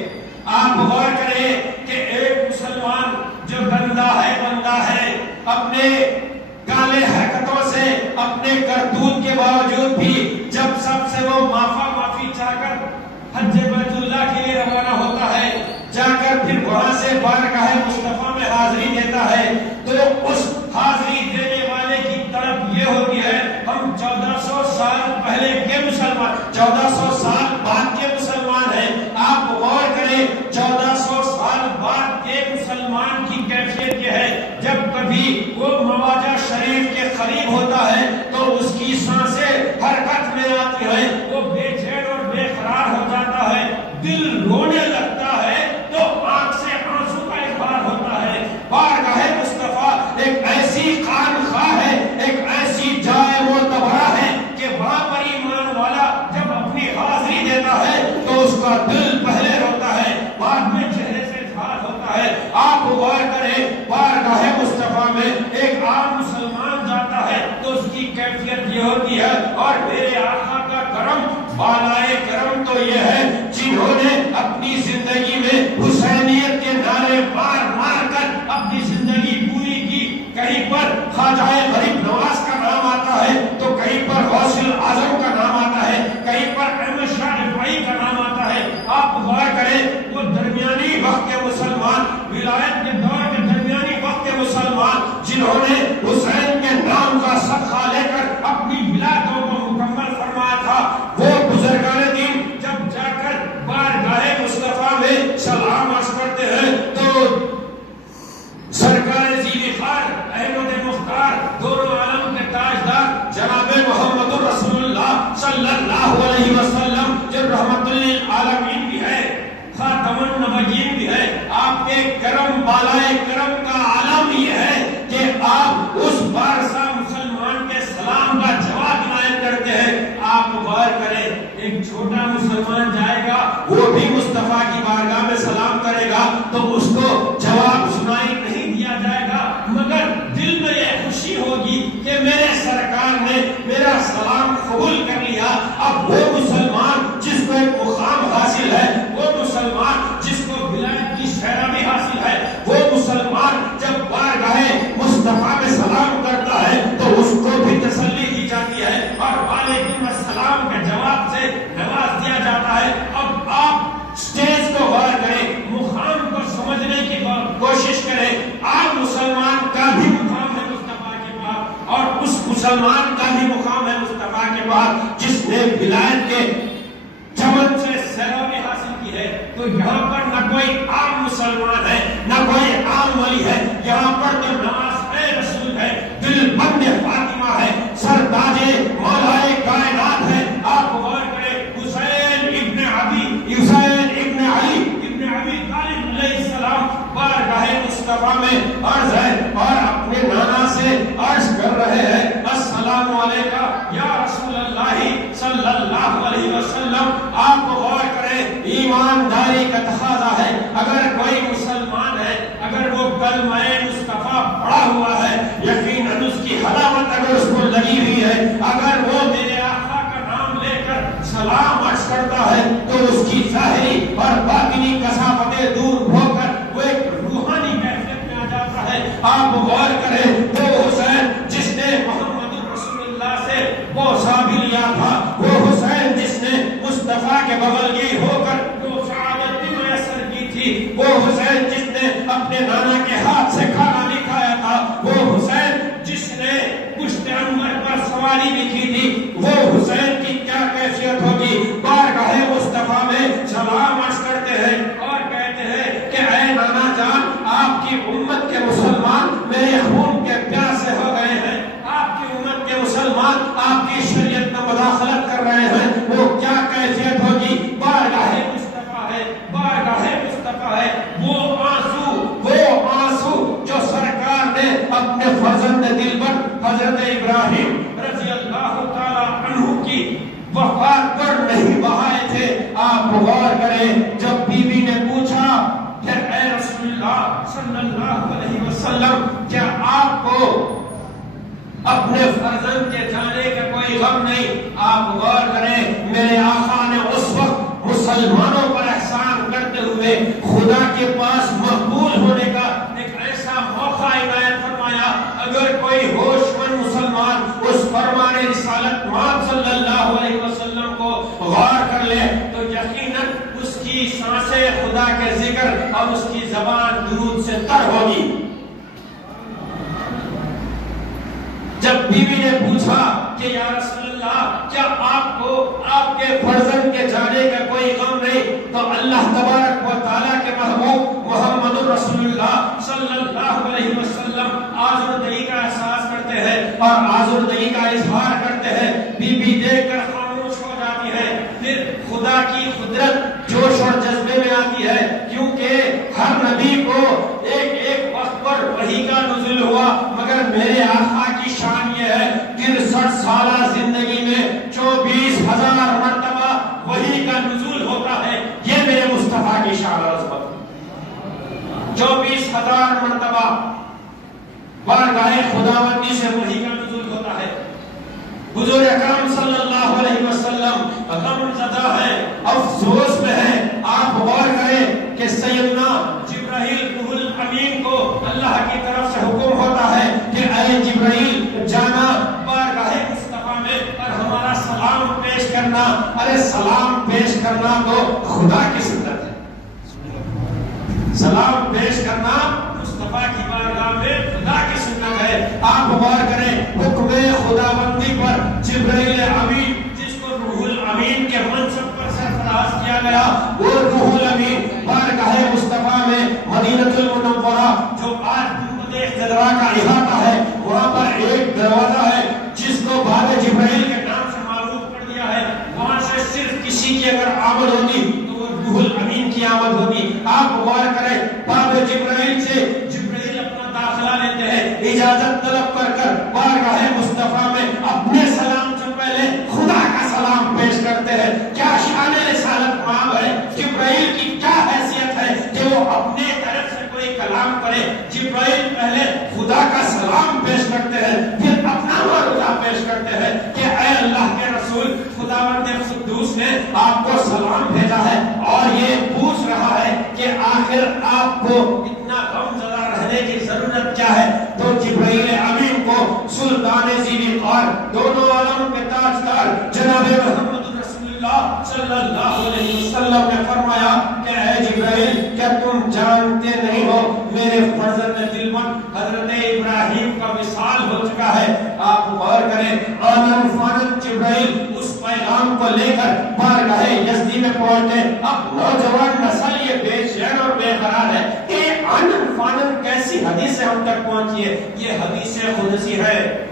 آپ غور کریں کہ ایک مسلمان جو گندا ہے بندہ ہے، اپنے کالے حرکتوں سے، اپنے کرتوت کے باوجود بھی جب سب سے وہ معافی چاہ کر حج بیت اللہ کے لیے روانہ ہوتا ہے، جا کر پھر وہاں سے بارگاہ مصطفیٰ میں حاضری دیتا ہے، تو اس حاضری دینے والے کی طرف یہ ہوتی ہے ہم 1400 سال پہلے کے مسلمان، 1400 سال بعد کے مسلمان ہیں. آپ غور کریں، 1400 سال بعد کے مسلمان کی کیفیت یہ ہے، جب کبھی وہ مواجہ شریف کے قریب ہوتا ہے تو اس کی سانسیں حرکت میں آتی ہیں، وہ بے چین اور بے قرار ہو جاتا ہے، دل رونے لگتا ہے تو آنکھ سے آنسو کا اظہار ہوتا ہے. بارگاہ مصطفیٰ ایک ایسی خانقاہ ہے، ایک ایسی جائے معتبرہ ہے کہ وہاں پر ایمان والا جب اپنی حاضری دیتا ہے تو اس کا دل پہلے روتا ہے، بعد میں چہرے سے اظہار ہوتا ہے. آپ غور کریں، بارگاہ مصطفیٰ میں ایک عام مسلمان جاتا ہے تو اس کی کیفیت یہ ہوتی ہے. اور میرے آقا کا کرم، بالائے کرم تو یہ ہے جنہوں نے اپنی زندگی میں حسینیت کے نعرے مار مار کر اپنی زندگی پوری کی. کہیں پر خواجہ غریب نواز کا نام آتا ہے تو کہیں پر غوث اعظم کا نام آتا ہے، کہیں پر احمد شاہ رفاعی کا نام آتا ہے. آپ غور کریں، وہ درمیانی وقت کے مسلمان، ولایت کے دور کے درمیانی وقت کے مسلمان جنہوں نے حسین کے نام کا صدقہ لے کر اپنی ولایتوں کو مکمل فرمایا تھا، وہ بزرگان دین جب جا کر بارگاہ مصطفیٰ میں سلام عرض کرتے ہیں تو سرکار ذیفار احمد مختار، دونوں عالم کے تاجدار جناب محمد رسول اللہ صلی اللہ علیہ وسلم جو رحمت للعالمین بھی ہے، خاتم النبیین بھی ہے، آپ کے کرم، بالائے کرم کا عالم یہ ہے کہ آپ اس بارسا مسلمان کے سلام کا جواب نائل کرتے ہیں. آپ غور کریں، ایک چھوٹا مسلمان جائے گا، وہ بھی مصطفیٰ کی بارگاہ میں سلام کرے گا تو اس کو جواب سنائی نہیں دیا جائے گا، مگر دل میں یہ خوشی ہوگی کہ میرے سرکار نے میرا سلام قبول کر لیا. اب وہ مسلمان جس کو ایک مقام حاصل ہے، وہ مسلمان جس کو ولایت کی شہرابی حاصل ہے، وہ مسلمان جب بارگاہ مصطفیٰ میں سلام کرتا ہے تو اس کو بھی تسلی دی جاتی ہے اور وعلیکم السلام کے جواب سے نواز دیا جاتا ہے. اب آپ سٹیج کو غور کریں، مقام کو سمجھنے کی کوشش کریں. آپ مسلمان کا بھی مقام ہے مصطفیٰ کے پاس اور اس مسلمان کا بھی مقام ہے مصطفیٰ کے پاس جس نے ولایت کے چمن سے سیرابی حاصل کی ہے. تو یہاں پر نہ کوئی عام مسلمان ہے، نہ کوئی عام ولی ہے، یہاں پر تو نواز رسول ہے، دل بند فاطمہ ہے، سرتاج مولائے کائنات ہے. آپ غور کریں حسین ابن علی ابن ابی طالب علیہ السلام بارگاہ مصطفیٰ میں عرض ہے اور اپنے نانا سے عرض کر رہے ہیں السلام علیکہ یا رسول اللہ صلی اللہ علیہ وسلم. آپ غور کریں ایمانداری کا تقاضا ہے، اگر کوئی مسلمان ہے، اگر وہ کلمہ مصطفیٰ پڑھا ہوا ہے، یقیناً اس کی حلاوت اگر اس کو لگی ہوئی ہے، اگر وہ میرے آقا کا نام لے کر سلام عرض کرتا ہے تو اس کی ظاہری اور باطنی کثافتیں دور ہو کر وہ ایک روحانی کیفیت میں آ جاتا ہے. آپ غور کریں وہ حسین جس نے محمد رسول اللہ سے بوسہ بھی لیا تھا، وہ حسین جس نے مصطفیٰ کے بغل گیر ہو کر جو شہادت بھی میسر کی تھی، وہ حسین جس نے اپنے نانا کے ہاتھ سے کھانا بھی کھایا تھا، وہ حسین جس نے پشت انور پر سواری بھی کی تھی، وہ حسین کی کیا کیفیت ہوگی. بارگاہ مصطفیٰ میں سلام عرض کرتے ہیں اور کہتے ہیں کہ اے نانا جان، آپ کی امت کے مسلمان میرے خون کے پیاسے ہو گئے ہیں، آپ کی امت کے مسلمان آپ کی شریعت میں مداخلت کر رہے ہیں، وہ کیا کیفیت ہوگی. بارگاہ مصطفیٰ ہے، بارگاہ مصطفیٰ ہے. وہ آنسو جو سرکار نے اپنے فرزند دلبر حضرت ابراہیم رضی اللہ تعالی عنہ کی وفات پر نہیں بہائے تھے. آپ غور کریں جب بی بی نے پوچھا کہ اے رسول اللہ صلی اللہ علیہ وسلم، کیا آپ کو اپنے فرزند کے جانے کا کوئی غم نہیں؟ آپ غور کریں میرے آقا نے اس وقت مسلمانوں پر احسان کرتے ہوئے خدا کے پاس مقبول ہونے کا ایک ایسا موقع عنایت فرمایا. اگر کوئی ہوش مند مسلمان اس فرمان رسالت مآب صلی اللہ علیہ وسلم کو غور کر لے تو یقیناً اس کی سانسیں خدا کے ذکر اور اس کی زبان درود سے تر ہوگی. جب بی بی نے پوچھا کہ یا رسول اللہ، کیا آپ کو آپ کے فرزند کے جانے کا کوئی غم نہیں، تو اللہ تبارک و تعالیٰ کے محبوب محمد رسول اللہ صلی اللہ علیہ وسلم آزردگی کا احساس کرتے ہیں اور آزردگی کا اظہار کرتے ہیں. بی بی دیکھ کر خاموش ہو جاتی ہے. پھر خدا کی قدرت جوش اور جذبے میں آتی ہے، کیونکہ ہر نبی کو ایک ایک وقت پر وحی کا نزول ہوا، مگر میرے آقا کی شان یہ ہے 63 سالہ زندگی میں 24,000 مرتبہ وحی کا نزول ہوتا ہے. یہ میرے مصطفیٰ کی شان اور عظمت. 24,000 مرتبہ بارگاہ خداوندی سے وحی کا نزول ہوتا ہے. حضور اکرم صلی اللہ علیہ وسلم غم زدہ ہے، افسوس میں ہے. آپ غور کریں کہ سیدنا جبرائیل روح الامین کو اللہ کی طرف سے حکم ہوتا ہے کہ اے جبرائیل جانا بارگاہ مصطفیٰ میں اور ہمارا سلام پیش کرنا. ارے سلام پیش کرنا تو خدا کی سنت ہے، سلام پیش کرنا مصطفیٰ کی بارگاہ میں خدا کی سنت ہے. آپ غور کریں حکم خداوندی پر جبرائیل امین جس کو روح الامین کے منصب پر سرفراز کیا گیا، وہ روح الامین بارگاہ مصطفیٰ میں مدینہ المنورہ جو آج دلوا کا احاطہ ہے، وہاں پر ایک دروازہ ہے جس کو باب جبرائیل کے نام سے معروف کر دیا ہے. وہاں سے صرف کسی کی اگر آمد ہوتی تو وہ روح الامین کی آمد ہوتی. آپ غور کریں باب جبرائیل سے جبرائیل اپنا داخلہ لیتے ہیں، اجازت طلب کر کر بارگاہ مصطفیٰ میں اپنے سلام سے پہلے خدا کا سلام پیش کرتے ہیں. کیا شان رسالت مآب ہے، جبرائیل کی کیا حیثیت ہے کہ وہ اپنے طرف سے کوئی کلام کرے. جبرائیل پہلے خدا کا سلام پیش کرتے ہیں، پھر اپنا معروضہ پیش کرتے ہیں کہ اے اللہ کے رسول، خداوند قدوس نے آپ کو سلام بھیجا ہے اور یہ پوچھ رہا ہے کہ آخر آپ کو اتنا غم زدہ رہنے کی ضرورت کیا ہے. تو جبرائیل امین کو سلطان ذی الوقار، دونوں عالم کے تاجدار جناب محمد رسول اللہ صلی اللہ علیہ وسلم نے فرمایا کہ اے جبرائیل، کیا تم جانتے نہیں ہو میرے فرزند دلبر حضرت ابراہیم کا وصال ہو چکا ہے. آپ غور کریں آنن فانن جبرائیل اس پیغام کو لے کر بارگاہ یزدی میں پہنچے. اب نوجوان نسل یہ بے چین اور بے قرار ہے کہ آنن فانن مانند کیسی حدیثیں ہم تک پہنچی ہے؟ یہ حدیثیں قدسی ہے،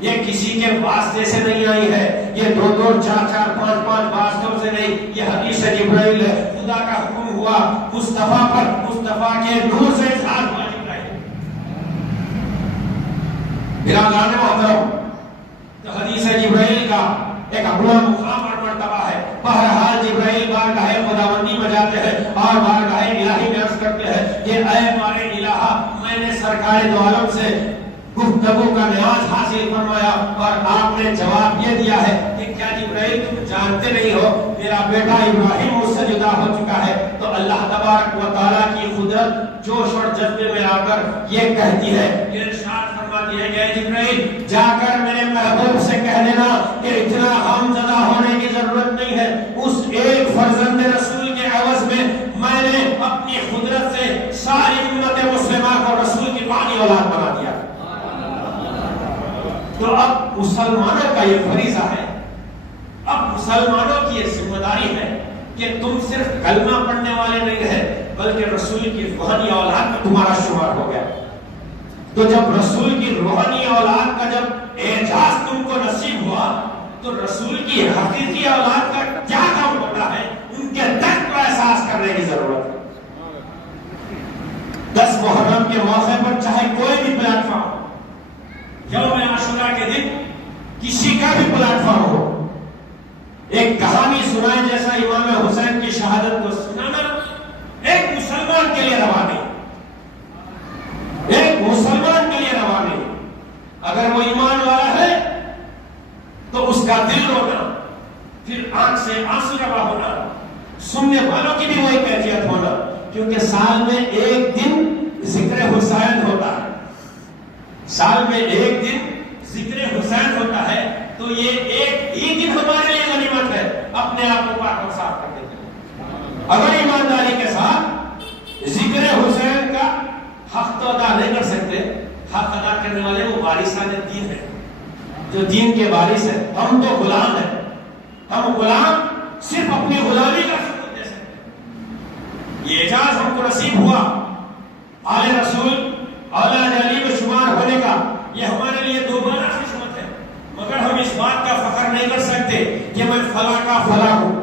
یہ کسی کے واسطے سے نہیں آئی ہے، یہ 2 4 5 واسطوں سے نہیں، یہ حدیث جبرائیل ہے۔ خدا کا حکم ہوا مصطفیٰ پر، مصطفیٰ کے نور سے اظہار ہوا جبرائیل۔ برادران محترم، تو حدیث جبرائیل کا ایک اپنا مقام اور مرتبہ ہے۔ بہرحال جبرائیل بارگاہ خداوندی میں جاتے ہیں اور بارگاہ الہی میں عرض کرتے ہیں، یہ اے ہمارے الہ، میں نے سرکار دو عالم سے گفتگو کا نیاز حاصل فرمایا اور آپ نے جواب یہ دیا ہے کہ کیا جبرائیل تم جانتے نہیں ہو میرا بیٹا ابراہیم مجھ سے جدا ہو چکا ہے؟ تو اللہ تبارک و تعالیٰ کی قدرت جوش اور جذبے میں آ کر یہ کہتی ہے، یہ ارشاد فرماتی ہے کہ اے جبرائیل جا کر میرے محبوب سے کہہ دینا کہ اتنا غم زدہ ہونے کی ضرورت نہیں ہے، اس ایک فرزند رسول کے عوض میں نے اپنی قدرت سے ساری امت مسلمہ کو رسول کی پانی اولاد بنا دیا۔ تو اب مسلمانوں کا یہ فریضہ ہے، اب مسلمانوں کی یہ ذمہ داری ہے کہ تم صرف کلمہ پڑھنے والے نہیں رہے بلکہ رسول کی روحانی اولاد میں تمہارا شمار ہو گیا۔ تو جب رسول کی روحانی اولاد کا جب اعزاز تم کو نصیب ہوا تو رسول کی حقیقی اولاد کا کیا کام ہوتا ہے، ان کے درد کو احساس کرنے کی ضرورت ہے۔ 10 محرم کے موقع پر چاہے کوئی بھی پلیٹ فارم، یوم عاشورہ کے دن کسی کا بھی پلیٹ فارم ہو، ایک کہانی سنائے جیسا امام حسین کی شہادت کو سنانا ایک مسلمان کے لیے روا نہیں، ایک مسلمان کے لیے روا نہیں۔ اگر وہ ایمان والا ہے تو اس کا دل رونا، پھر آنکھ سے آنسو روا ہونا، سننے والوں کی بھی وہی کیفیت ہونا، کیونکہ سال میں ایک دن ذکر حسین ہوتا ہے، سال میں ایک دن ذکر حسین ہوتا ہے، تو یہ ایک ہی دن ہمارے لیے غنیمت ہے، اپنے آپ کو پاک اور صاف کر دیتے ہیں۔ اگر ایمانداری کے ساتھ ذکر حسین کا حق تو ادا نہیں کر سکتے، حق ادا کرنے والے وہ وارثان دین ہیں، جو دین کے وارث ہیں۔ ہم تو غلام ہیں، ہم غلام صرف اپنی غلامی کا ثبوت دے سکتے ہیں۔ یہ اعزاز ہم کو نصیب ہوا آل رسول اولاد علی میں شمار ہونے کا، یہ ہمارے لیے دوبارہ قسمت ہے، مگر ہم اس بات کا فخر نہیں کر سکتے کہ میں فلاں کا فلاں ہوں۔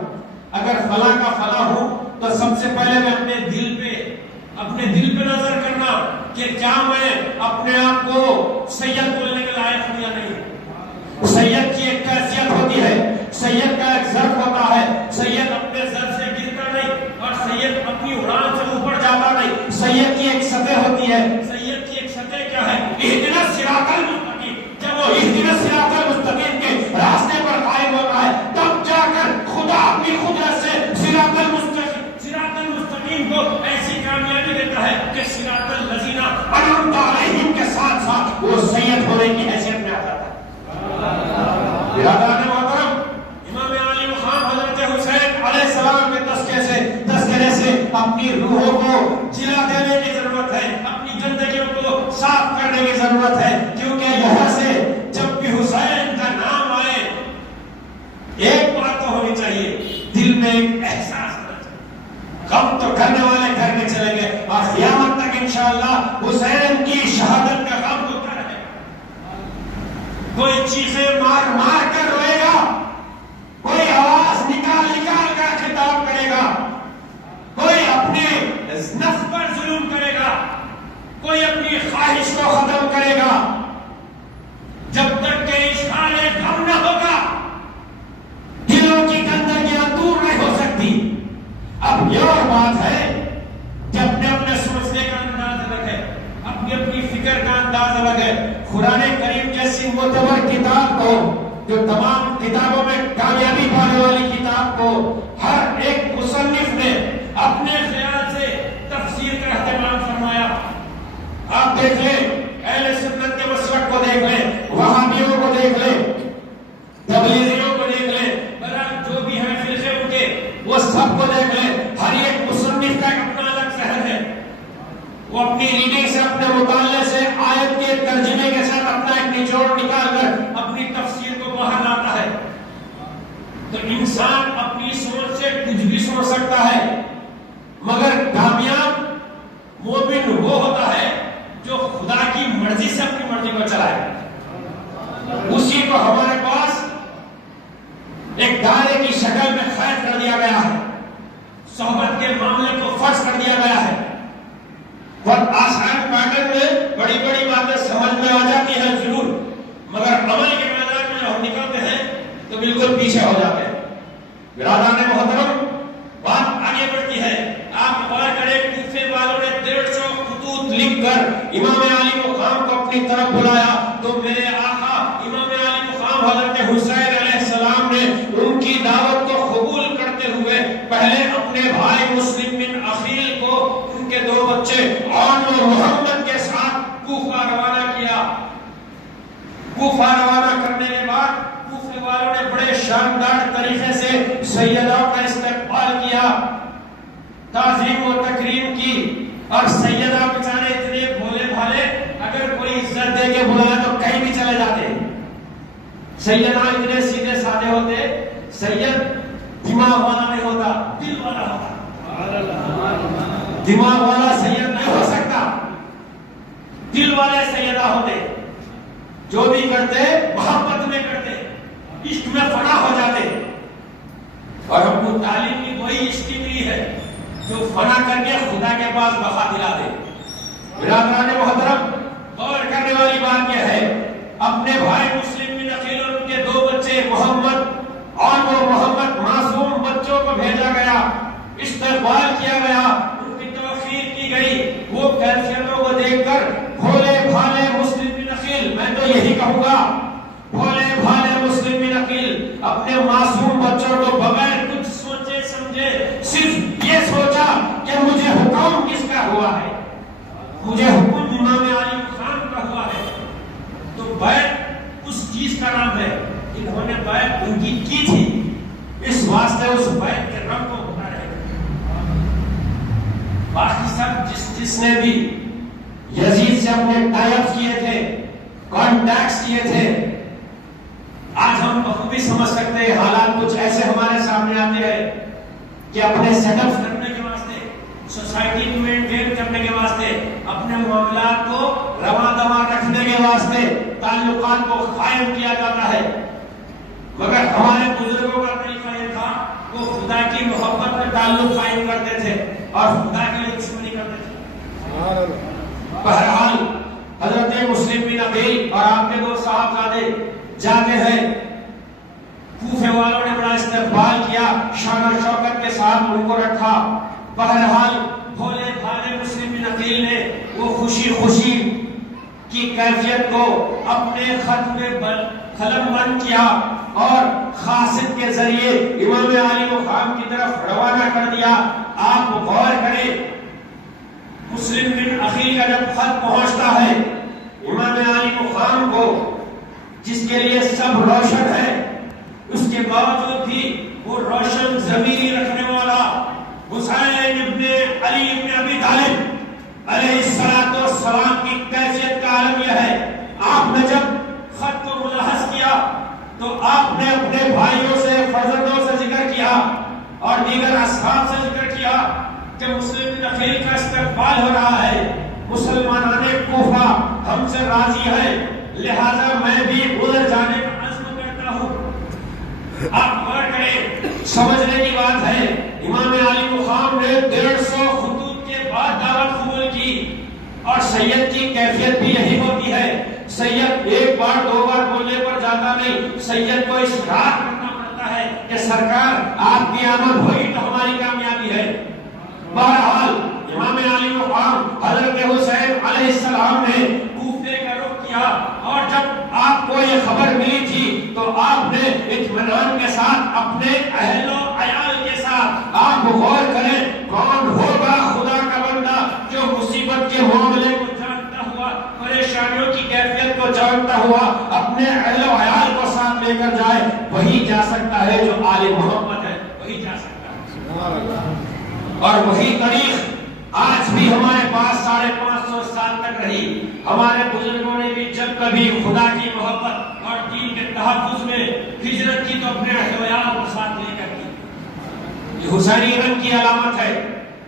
اگر فلاں کا فلاں ہوں تو سب سے پہلے میں اپنے دل پہ نظر کرنا کہ کیا میں اپنے آپ کو سید بولنے کے لائق ہوں یا نہیں۔ سید کی ایک کیفیت ہوتی ہے، سید کا ایک ظرف ہوتا ہے، سید اپنے ظرف سے گرتا نہیں اور سید اپنی اڑان سے اوپر جاتا نہیں، سید کی ایک سطح ہوتی ہے۔ سید کی ایک سطح کیا ہے؟ اہدنا الصراط المستقیم۔ جب وہ اہدنا الصراط المستقیم کے راستے پر قائم ہوتا ہے تب جا کر خدا اپنی قدرت سے صراط المستقیم کو ایسی کامیابی دیتا ہے کہ صراط الذین انعمت علیہم کے ساتھ ساتھ وہ سید ہونے کی حیثیت میں آ جاتا ہے۔ برادران محترم، امام علی مقام حضرت حسین علیہ السلام کے تذکرے سے اپنی روحوں کو جلا دینے کی ضرورت ہے، اپنی زندگیوں کو صاف کرنے کی ضرورت ہے، کیونکہ یہاں سے جب بھی حسین کا نام آئے ایک بات تو ہونی چاہیے، دل میں ایک احساس ہونا چاہیے، غم تو کرنے والے گھر میں چلے گئے اور قیامت تک انشاءاللہ حسین کی شہادت کا غم ہوتا رہے گا۔ کوئی چیزیں مار مار کر روئے گا، کوئی آواز نکال کر خطاب کرے گا، کوئی اپنے نفس پر ظلم کرے گا، کوئی اپنی خواہش کو ختم کرے گا، جب تک کہ اشعار غم نہ ہوگا دلوں کی گندگیاں دور نہیں ہو سکتی۔ اب یہ اور بات ہے کہ اپنے سوچنے کا انداز الگ ہے، اپنی فکر کا انداز الگ ہے۔ قرآن کریم جیسی معتبر کتاب کو، جو تمام کتابوں میں کامیابی پانے والی کتاب کو ہر ایک مصنف نے اپنے خیال سے تفسیر کا اہتمام فرمایا۔ آپ دیکھ لیں، اہل سنت کے مسلک کو دیکھ لیں، وہابیوں کو دیکھ لیں، تبلیغیوں کو دیکھ لیں، برحال جو بھی ہیں فرقے ان کے، وہ سب کو دیکھ لیں، ہر ایک مصنف کا ایک اپنا الگ شہر ہے۔ وہ اپنی ریڈنگ سے، اپنے مطالعے سے، آیت کے ترجمے کے ساتھ اپنا ایک نچوڑ نکال کر اپنی تفسیر کو باہر لاتا ہے۔ تو انسان اپنی سوچ سے کچھ بھی سوچ سکتا ہے، مگر کامیاب مومن وہ ہوتا ہے مرضی سے اپنی مرضی کو چلائے، اسی کو ہمارے پاس ایک دائرے کی شکل میں قید کر دیا گیا ہے، صحبت کے معاملے کو فرض کر دیا گیا ہے۔ بہت آسان پیٹرن میں بڑی بڑی باتیں سمجھ میں آ جاتی ہیں ضرور، مگر عمل کے میدان میں جب ہم نکلتے ہیں تو بالکل پیچھے ہو جاتے ہیں۔ برادران محترم، بات آگے بڑھتی ہے۔ آپ غور کریں، کوفے والوں نے 150 خطوط لکھ کر امام علی مقام کو اپنی طرف بلایا تو میرے آقا امام علی مقام حضرت حسین علیہ السلام نے ان کی دعوت کو قبول کرتے ہوئے پہلے اپنے بھائی مسلم بن عقیل کو ان کے 2 بچے عون اور محمد کے ساتھ کوفہ روانہ کیا۔ کوفہ روانہ کرنے کے بعد کوفے والوں نے بڑے شاندار طریقے سے سیدہ کا استقبال کیا، تعظیم و تکریم کی، اور سیدہ بیچارے اتنے بھولے بھالے، اگر کوئی عزت دے کے بلایا تو کہیں بھی چلے جاتے۔ سیدہ اتنے سیدھے سادے ہوتے، سید دماغ والا نہیں ہوتا، دل والا ہوتا۔ دماغ والا سید نہیں ہو سکتا، دل والے سیدہ ہوتے، جو بھی کرتے محبت میں کرتے، عشق میں فنا ہو جاتے۔ اور ہم کو تعلیم کی وہی عشق ملی ہے جو فنا کر کے خدا کے پاس بقا دلا دے۔ برادران محترم، غور کرنے والی بات یہ ہے، اپنے بھائی مسلم بن عقیل اور ان کے 2 بچے محمد اور محمد معصوم بچوں کو بھیجا گیا، استقبال کیا گیا، ان کی توقیر کی گئی۔ وہ کیفیتوں کو دیکھ کر بھولے بھالے مسلم بن عقیل، میں تو یہی کہوں گا، بھولے بھالے مسلم بن عقیل اپنے معصوم بچوں کو بغیر کچھ سوچے سمجھے صرف یہ سوچا کہ مجھے حکم کس کا ہوا ہے، مجھے حکم امام علی مقام کا ہوا ہے۔ تو بیعت اس چیز کا نام ہے، انہوں نے بیعت ان کی تھی، اس واسطے اس بیعت کے رنگ کو بتا رہے ہیں۔ باقی سب جس نے بھی یزید سے اپنے ٹائپ کیے تھے، کانٹیکٹس کیے تھے، آج ہم بخوبی سمجھ سکتے ہیں حالات کچھ ایسے ہمارے سامنے آتے ہیں کہ اپنے سیٹ اپ کرنے کے واسطے، سوسائٹی کو مینٹین کرنے کے واسطے، اپنے معاملات کو رواں دواں رکھنے کے واسطے تعلقات کو قائم کیا جاتا ہے، مگر ہمارے بزرگوں کا طریقہ یہ تھا، وہ خدا کی محبت میں تعلق قائم کرتے تھے اور خدا کے لیے دشمنی کرتے تھے۔ بہرحال حضرت مسلم بن عقیل اور آپ کے 2 صاحبزادے جاتے ہیں، کوفے والوں نے بڑا استقبال کیا، شان و شوکت کے ساتھ ان کو رکھا۔ بہرحال بھولے بھالے مسلم بن عقیل نے وہ خوشی خوشی کی کیفیت کو اپنے خط میں قلم بند کیا اور قاصد کے ذریعے امام علی مقام کی طرف روانہ کر دیا۔ آپ غور کریں، مسلم بن عقیل کا جب خط پہنچتا ہے امام علی مقام کو، جس کے لیے سب روشن ہے، اس کے باوجود بھی وہ روشن ضمیری رکھنے والا حسین ابن علی ابن ابی طالب علیہ السلام کی کیفیت کا عالم یہ ہے۔ آپ نے جب خط کو ملاحظ کیا تو آپ نے اپنے بھائیوں سے، فرزندوں سے ذکر کیا اور دیگر اصحاب سے ذکر کیا کہ مسلم بن عقیل کا استقبال ہو رہا ہے، مسلمانان کوفہ ہم سے راضی ہے، لہذا میں بھی ادھر جانے کا عزم کرتا ہوں۔ آپ غور کریں، سمجھنے کی بات ہے، امام علی مقام نے 150 خطوط کے بعد دعوت قبول کی، اور سید کی کیفیت بھی یہی ہوتی ہے، سید 1 بار 2 بار بولنے پر جاتا نہیں، سید کو اصرار کرنا پڑتا ہے کہ سرکار آپ کی آمد ہوئی تو ہماری کامیابی ہے۔ بہرحال امام علی مقام حضرت حسین علیہ السلام نے کوفے کا رخ کیا، اور جب آپ کو یہ خبر ملی تھی تو آپ نے اطمینان کے ساتھ اپنے اہل و عیال کے ساتھ، آپ غور کریں کون ہوگا خدا کا بندہ جو مصیبت کے معاملے کو جانتا ہوا، پریشانیوں کی کیفیت کو جانتا ہوا اپنے اہل و عیال کو ساتھ لے کر جائے، وہی جا سکتا ہے جو آل محمد ہے، وہی جا سکتا ہے۔ اور وہی تاریخ آج بھی ہمارے پاس 550 سال تک رہی۔ ہمارے بزرگوں نے بھی جب کبھی خدا کی محبت اور دین کے تحفظ میں ہجرت کی تو اپنے اہل و عیال کو ساتھ لے کر کی۔ یہ حسینی رنگ کی علامت ہے،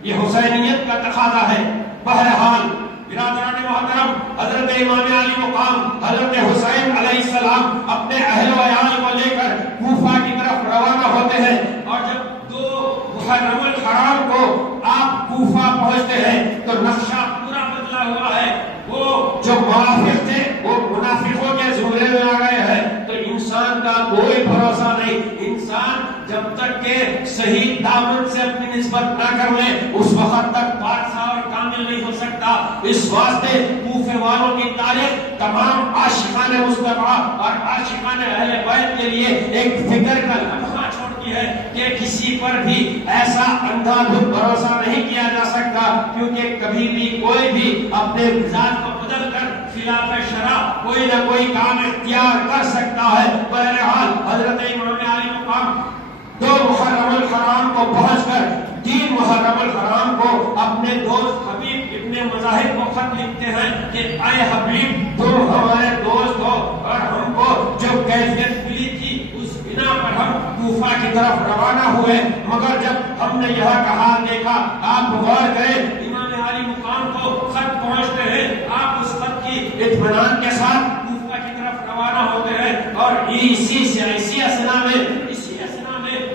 یہ حسینیت کا تقاضا ہے۔ بہرحال برادران محترم، حضرت امام علی مقام حضرت حسین علیہ السلام اپنے اہل و عیال کو لے کر کوفہ کی طرف روانہ ہوتے ہیں، اور جب 2 محرم الحرام کو آپ کوفہ پہنچتے ہیں تو نقشہ پورا بدلا ہوا ہے. وہ جو منافق تھے وہ منافقوں کے زمرے میں آ گئے ہیں. تو انسان کا کوئی بھروسہ نہیں. انسان جب تک کہ صحیح دامن سے اپنی نسبت نہ کر لے اس وقت تک بادشاہ اور کامل نہیں ہو سکتا. اس واسطے کوفے والوں کی تاریخ تمام عاشقان مصطفیٰ اور عاشقان اہل بیت کے لیے ایک فکر کا لمحہ چھوڑتی ہے کہ کسی پر بھی ایسا اندھا دھند بھروسہ نہیں کیا جا سکتا، کیونکہ کبھی بھی کوئی بھی اپنے مزاج کو بدل کر خلاف شرع کوئی نہ کوئی کام اختیار کر سکتا ہے. بہرحال حضرت امام علی مقام 2 محرم الحرام کو پہنچ کر 3 محرم الحرام کو اپنے دوست حبیب ابن مظاہر کو خط لکھتے ہیں کہ اے حبیب، تم ہمارے دوست ہو اور ہم کو جو کیفیت ملی تھی اس بنا پر ہم کوفہ کی طرف روانہ ہوئے، مگر جب ہم نے یہاں کا حال دیکھا. آپ غور کریں، امام علی مقام کو خط پہنچتے ہیں، آپ اس خط کی اطمینان کے ساتھ کوفہ کی طرف روانہ ہوتے ہیں، اور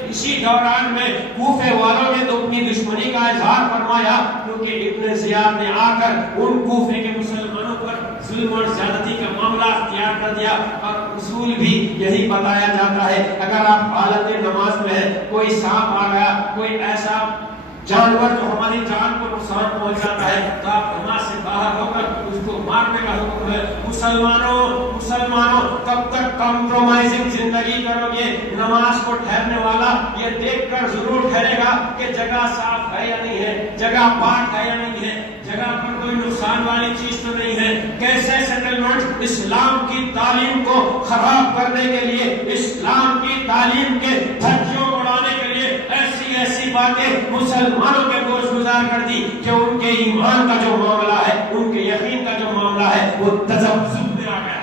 اسی دوران میں کوفے والوں نے تو اپنی دشمنی کا اظہار فرمایا، کیونکہ ابن زیاد نے آ کر ان کوفے کے مسلمانوں پر ظلم اور زیادتی کا معاملہ اختیار کر دیا. اور اصول بھی یہی بتایا جاتا ہے، اگر آپ حالت نماز میں ہیں، کوئی سانپ آ گیا، کوئی ایسا جانور جو ہماری جان کو نقصان پہنچاتا ہے، تو آپ نماز سے باہر ہو کر اس کو مارنے کا حکم ہے. مسلمانوں کب تک کمپرومائزنگ زندگی کرو گے؟ نماز کو ٹھہرنے والا یہ دیکھ کر ضرور ٹھہرے گا کہ جگہ صاف ہے یا نہیں ہے، جگہ پاک ہے یا نہیں ہے، جگہ پر کوئی نقصان والی چیز تو نہیں ہے. کیسے سیٹلمنٹ اسلام کی تعلیم کو خراب کرنے کے لیے، اسلام کی تعلیم کے دھجیوں اڑانے کے لیے ایسی باتیں مسلمانوں کے گوش گزار کر دی کہ ان کے ایمان کا جو معاملہ ہے، ان کے یقین کا جو معاملہ ہے، وہ تذبذب میں آ گیا.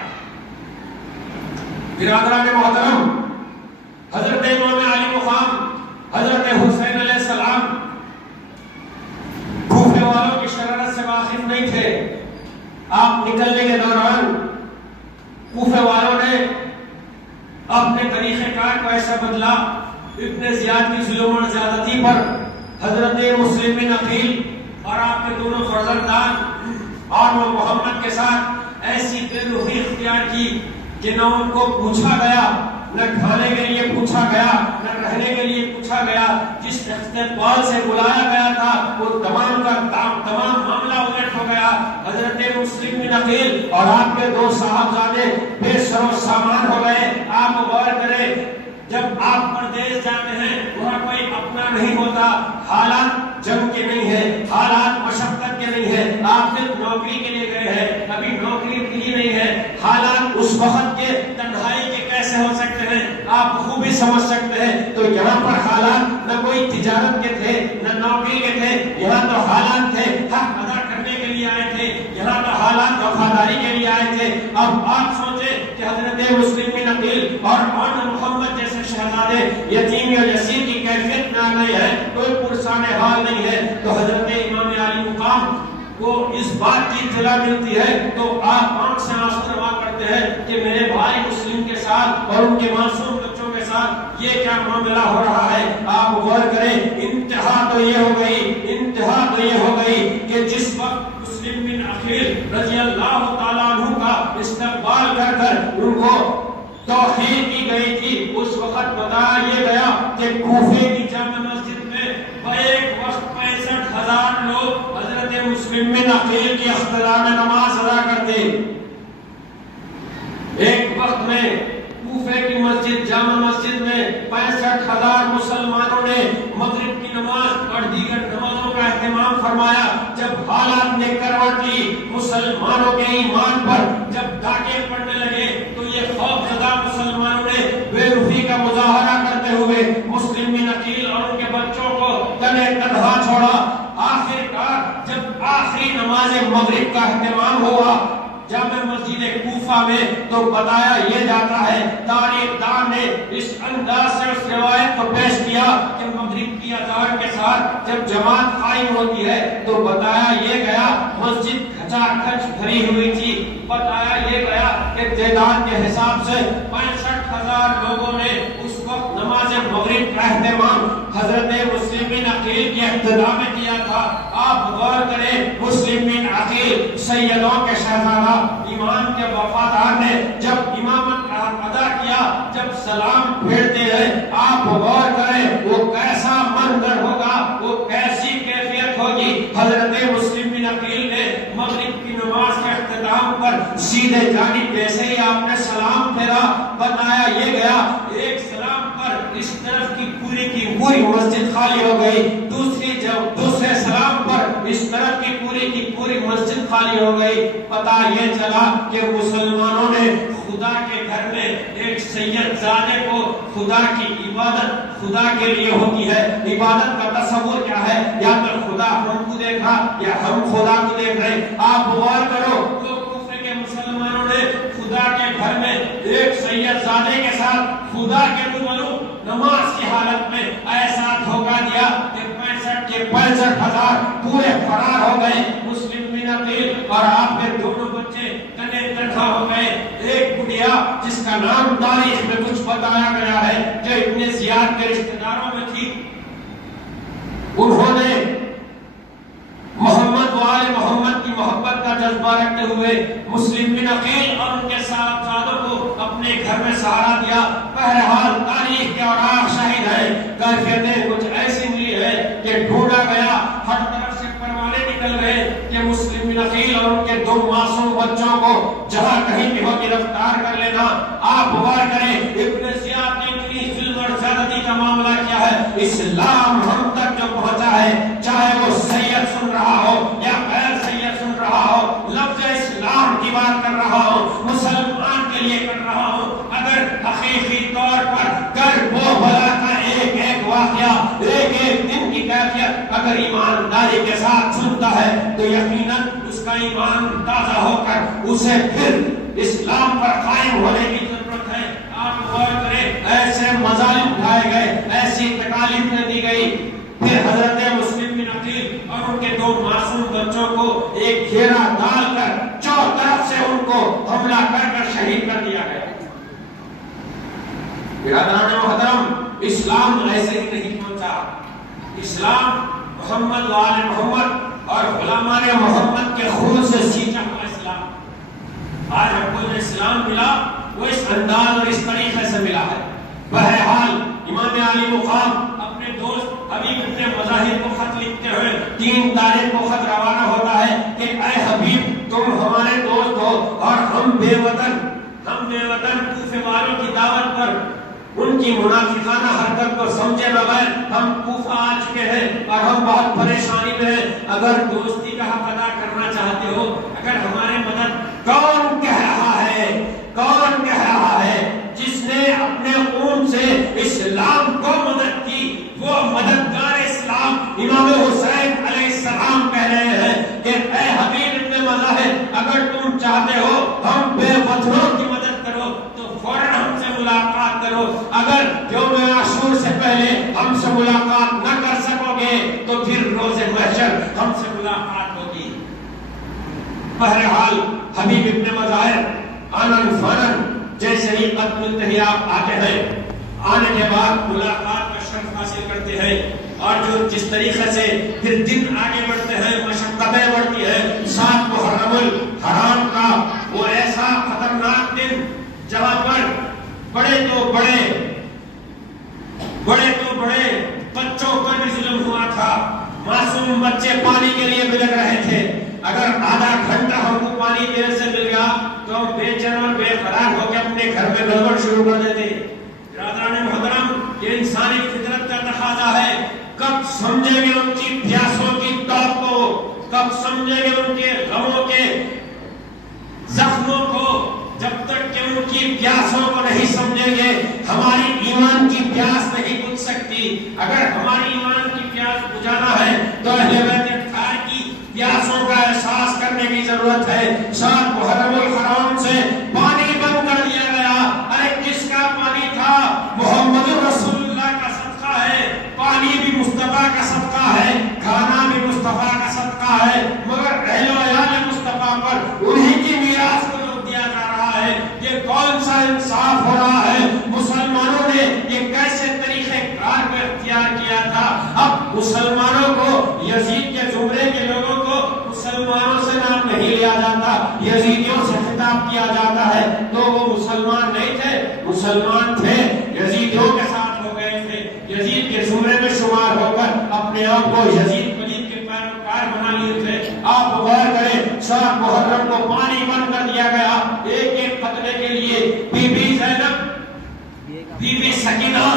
برادران محترم، حضرت امام علی مقام حضرت حسین علیہ السلام کوفے والوں کی شرارت سے واقف نہیں تھے. آپ نکلنے کے دوران کوفے والوں نے اپنے طریقہ کار کو ایسا بدلا، ابن زیاد کی ظلم اور زیادتی پر حضرت مسلم بن عقیل اور آپ کے دونوں فرزندان اور وہ محمد کے ساتھ ایسی بے رخی اختیار کی کہ نہ ان کو پوچھا گیا، نہ کھانے کے لیے پوچھا گیا، نہ رہنے کے لیے پوچھا گیا. جس استقبال سے بلایا گیا تھا وہ تمام کا تمام معاملہ الٹ ہو گیا. حضرت مسلم بن عقیل اور آپ کے 2 صاحبزادے بے سر و سامان ہو گئے. آپ غور کریں، جب آپ پردیس جاتے ہیں وہاں کوئی اپنا نہیں ہوتا. حالات جنگ کے نہیں ہے، حالات مشقت کے نہیں ہے. آپ صرف نوکری کے لیے گئے ہیں، ابھی نوکری ملی نہیں ہے. حالات اس وقت کے تنہائی کے کیسے ہو سکتے ہیں آپ خوبی سمجھ سکتے ہیں. تو یہاں پر حالات نہ کوئی تجارت کے تھے نہ نوکری کے تھے، یہاں تو حالات تھے حق ادا کرنے کے لیے آئے تھے، یہاں تو حالات وفاداری کے لیے آئے تھے. اب آپ سوچیں کہ حضرت مسلم بن عقیل اور محمد جیسے شہزادے یتیم یا یسیر کی کیفیت میں آ گئے ہیں، کوئی پرسان حال نہیں ہے. تو حضرت امام علی مقام کو اس بات کی اطلاع ملتی ہے تو آپ آنکھ سے آنسو روا کرتے ہیں کہ میرے بھائی مسلم کے ساتھ اور ان کے معصوم بچوں کے ساتھ یہ کیا معاملہ ہو رہا ہے. آپ غور کریں، انتہا تو یہ ہو گئی کہ جس وقت مسلم بن عقیل رضی اللہ تعالیٰ عنہ کا استقبال کر کر ان کو توحید کی گئی تھی، اس وقت بتایا یہ گیا کہ کوفے کی جامع مسجد میں ایک وقت 65,000 لوگ حضرت مسلم بن عقیل کی اختتام نماز ادا کرتے. ایک وقت میں کوفے کی مسجد جامع مسجد میں 65,000 مسلمانوں نے مغرب کی نماز اور دیگر نمازوں کا اہتمام فرمایا. جب حالات نے کروٹ لی، مسلمانوں کے ایمان پر جب ڈاکے پڑنے لگے تو یہ خوف زدہ مسلمانوں نے بے رخی کا مظاہرہ کرتے ہوئے مسلم بن عقیل اور ان کے بچوں کو تنے تنہا چھوڑا. آخر کار جب آخری نماز مغرب کا اہتمام ہوا، جامع مسجد کوفہ کوفہ میں تو بتایا یہ جاتا ہے، تاریخ دان نے اس انداز سے اس روایت کو پیش کیا کہ مغرب کی اذان کے ساتھ جب جماعت قائم ہوتی ہے تو بتایا یہ گیا مسجد کھچا کھچ بھری ہوئی تھی، بتایا یہ گیا کہ تعداد کے حساب سے 65,000 لوگوں نے اس وقت نماز مغرب کا اہتمام حضرت مسلم بن عقیل کے ابتدا میں کیا تھا۔ آپ غور کریں، مسلم بن عقیل سیدوں کے شہزادہ امام کے وفادار نے جب امامت کا ادا کیا، جب سلام پھیرتے ہیں، آپ غور کریں وہ کیسا منظر ہوگا، وہ کیسی کیفیت ہوگی۔ حضرت مسلم بن عقیل نے مغرب کی نماز کے اختتام پر سیدھے جانب جیسے ہی آپ نے سلام پھیرا، بتایا یہ گیا ایک سلام پر اس طرف کی پوری مسجد خالی ہو گئی، دوسرے سلام پر اس طرف کی پوری مسجد خالی ہو گئی۔ پتہ یہ چلا کہ مسلمانوں نے خدا کے گھر میں ایک سید زادے کو خدا کی عبادت خدا کے لیے ہوتی ہے۔ عبادت کا تصور کیا ہے؟ یا تو خدا ہم کو دیکھا یا ہم خدا کو دیکھ رہے۔ آپ غور کرو، وہ کفر کے مسلمانوں نے خدا کے گھر میں ایک سید زادے کے ساتھ خدا کے روبرو نماز کی حالت میں ایسا دھوکہ دیا کہ 65,000 پورے فرار ہو گئے۔ مسلم بن عقیل اور آپ کے دونوں بچے کنے تنہا ہو گئے۔ ایک بڑھیا جس کا نام تاریخ میں کچھ بتایا گیا ہے جو ابن زیاد کے رشتہ داروں میں تھی، انہوں نے محمد و آل محمد کی محبت کا جذبہ رکھتے ہوئے مسلم بن عقیل اور ان کے صاحبزادوں کو اپنے گھر میں سہارا دیا۔ بہرحال تاریخ کے اوراق شاہد ہیں، کیفیتیں کچھ ایسی ملی ہے کہ ڈھونڈا گیا، ہر طرف سے پروانے نکل گئے کہ مسلم بن عقیل اور ان کے دو معصوم بچوں کو جہاں کہیں بھی ہو گرفتار کر لینا۔ آپ غور کریں، ابن زیاد نے اتنی ظلم اور زیادتی کا معاملہ کیا ہے۔ اسلام ہم تک جو پہنچا ہے، چاہے وہ سید سن رہا ہو یا غیر سید سن رہا ہو، لفظ اسلام کی بات کر رہا ہو، مسلمان کے لیے کر رہا ہو، اگر حقیقی طور پر کرب و بلا کا ایک ایک واقعہ، ایک ایک دن کی کیفیت اگر ایمانداری کے ساتھ سنتا ہے تو یقیناً اس کا ایمان تازہ ہو کر اسے پھر اسلام پر قائم ہونے کی ضرورت ہے۔ آپ غور کریں، ایسے مظالم اٹھائے گئے، ایسی تکالیف دی گئی، پھر حضرت مسلم بن عقیل اور ان کے دو معصوم بچوں کو ایک گھیرا ڈال کر چاروں طرف سے ان کو حملہ کر شہید کر دیا گیا۔ برادران محترم، اسلام ایسے ہی نہیں پہنچا۔ اسلام محمد و آل محمد اور غلامان محمد کے خون سے سینچا ہوا اسلام۔ آج ہم کو جو اسلام ملا وہ اس انداز اور اس طریقے سے ملا ہے۔ بہرحال امام علی مقام اپنے دوست حبیب ابن مظاہر کو خط لکھتے ہوئے 3 تاریخ کو خط روانہ ہوتا ہے کہ اے حبیب، تم ہمارے دوست ہو اور ہم بے وطن کوفے والوں کی دعوت پر ان کی منافقانہ حرکت کو سمجھے بغیر ہم کوفہ آ چکے ہیں اور ہم بہت پریشانی میں ہیں۔ اگر دوستی کا حق ادا کرنا چاہتے ہو، اگر ہماری مدد، کون کہہ رہا ہے جس نے اپنے خون سے اسلام کو مدد کی، وہ مددگار اسلام امام حسین علیہ السلام کہہ رہے ہیں کہ اے حبیب ابن مظاہر، اگر تم چاہتے ہو ہم بے وطنوں کی مدد کرو تو فوراً ہم سے ملاقات کرو۔ اگر یوم عاشور سے پہلے ہم سے ملاقات نہ کر سکو گے تو پھر روز محشر ہم سے ملاقات ہوگی۔ بہرحال حبیب ابن مظاہر آنن فانن جیسے ہی قد ملتحیاب آتے ہیں، آنے کے بعد ملاقات کا شرف حاصل کرتے ہیں، اور جو جس طریقے سے پھر دن آگے بڑھتے ہیں، مشقتیں بڑھتی ہیں، 7 محرم الحرام کا وہ ایسا خطرناک دن جہاں پر بڑے تو بڑے بچوں پر بھی ظلم ہوا تھا۔ معصوم بچے پانی کے لیے بلک رہے تھے، اگر آدھا گھنٹہ ہم کو پانی دیر سے مل گیا تو ہم بے چین اور بے قرار ہو کے اپنے گھر میں گڑبڑ شروع کر دیتے۔ برادران محترم، یہ انسانی فطرت کا تقاضا ہے۔ کب سمجھیں گے ان کی پیاسوں کی توق کو، کب سمجھیں گے ان کے غموں کے زخموں کو؟ جب تک کہ ان کی پیاسوں کو نہیں سمجھیں گے، ہماری ایمان کی پیاس نہیں بجھ سکتی۔ اگر ہماری ایمان کی پیاس بجھانا ہے تو اہل بیت اطہار کی پیاسوں کا احساس کرنے کی ضرورت ہے۔ 7 محرم الحرام سے جاتا ہے تو وہ مسلمان نہیں تھے، مسلمان تھے، یزیدیوں کے ساتھ ہو گئے تھے، یزید کے زمرے میں شمار ہو کر اپنے آپ کو یزید پلید کے پیروکار بنا لیے تھے۔ آپ غور کریں، 7 محرم کو پانی بند کر دیا گیا ایک ایک قطرے کے لیے۔ بی بی زینب، بی بی سکینہ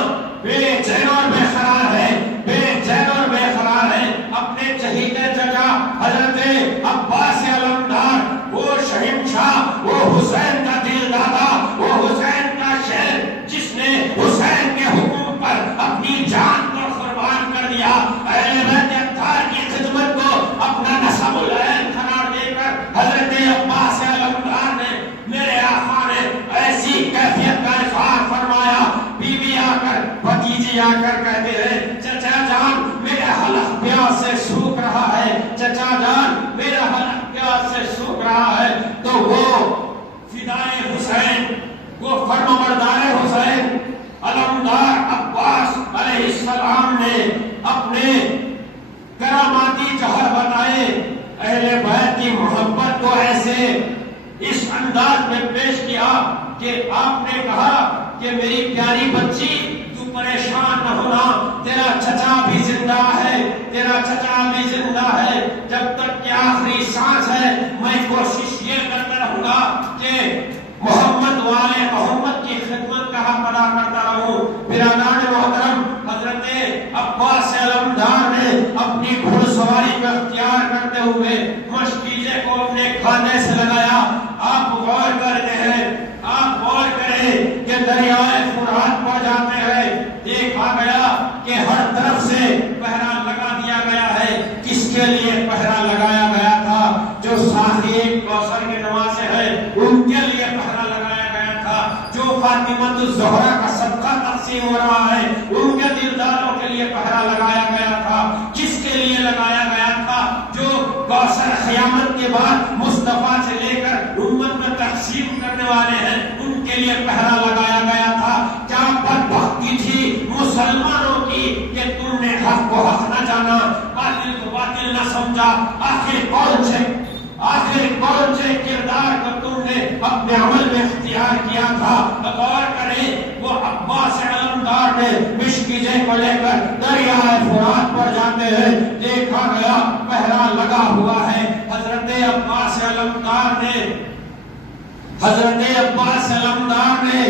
بے چین اور بے قرار ہے، بے چین اور بے قرار ہے۔ اپنے چہیتے چچا حضرت عباس علمدار، وہ شہنشاہ، وہ حسین کا دل دادا، وہ حسین کا شہر، جس نے حسین کے حکم پر اپنی جان کو قربان کر دیا، اہل بیت اطہار کی خدمت کو اپنا نسب العین قرار دے کر حضرت عباس علمدار نے، میرے آقا نے ایسی کیفیت کا اظہار فرمایا۔ بی بی آ کر، بھتیجی آ کر کہتے ہیں چچا جان میرا حلق پیاس سے سوکھ رہا ہے، چچا جان میرا حلق پیاس سے سوکھ رہا ہے۔ تو وہ فدائے حسین، وہ فرمانبردار حسین علمدار عباس علیہ السلام نے اپنے کراماتی جوہر بتائے، اہل بیت کی محبت کو ایسے اس انداز میں پیش کیا کہ آپ نے کہا کہ میری پیاری بچی تو پریشان نہ ہونا، تیرا چچا بھی زندہ ہے، تیرا چچا بھی زندہ ہے، جب تک کہ آخری سانس ہے میں کوشش یہ کرتا رہوں گا کہ محمد والے محمد کی خدمت کا حق ادا کرتا رہوں۔ برادران محترم، حضرت عباس علمدار نے اپنی گھوڑ سواری کو اختیار کرتے ہوئے مشکیزے کو اپنے کھانے سے لگایا۔ آپ غور کرتے ہیں، آپ غور کریں کہ دریائے فرات پر جاتے ہیں، دیکھا گیا کہ ہر طرف سے پہرا لگا دیا گیا ہے۔ کس کے لیے پہرا لگایا گیا تھا؟ جو ساقی کوثر کے نواسے ہیں ان کے لیے پہرا لگایا گیا تھا۔ جو فاطمہ الزہرا کا صدقہ تقسیم ہو رہا ہے ان کے دلداروں کے لیے پہرا لگایا گیا تھا۔ کس کے لیے لگایا گیا تھا؟ جو کوثر قیامت کے بعد مصطفیٰ سے لے کر امت میں تقسیم کرنے والے ہیں ان کے لیے پہرا لگایا گیا تھا۔ کیا بدبختی تھی مسلمانوں کی کہ تم نے حق کو حق نہ جانا، باطل کو باطل نہ سمجھا۔ آخر کون سے کردار کو تم نے اپنے عمل میں اختیار کیا تھا؟ غور کریں، وہ عباس علمدار نے مشکیزے کو لے کر دریائے فرات پر جاتے ہیں، دیکھا گیا پہرا لگا ہوا ہے۔ حضرت عباس علمدار نے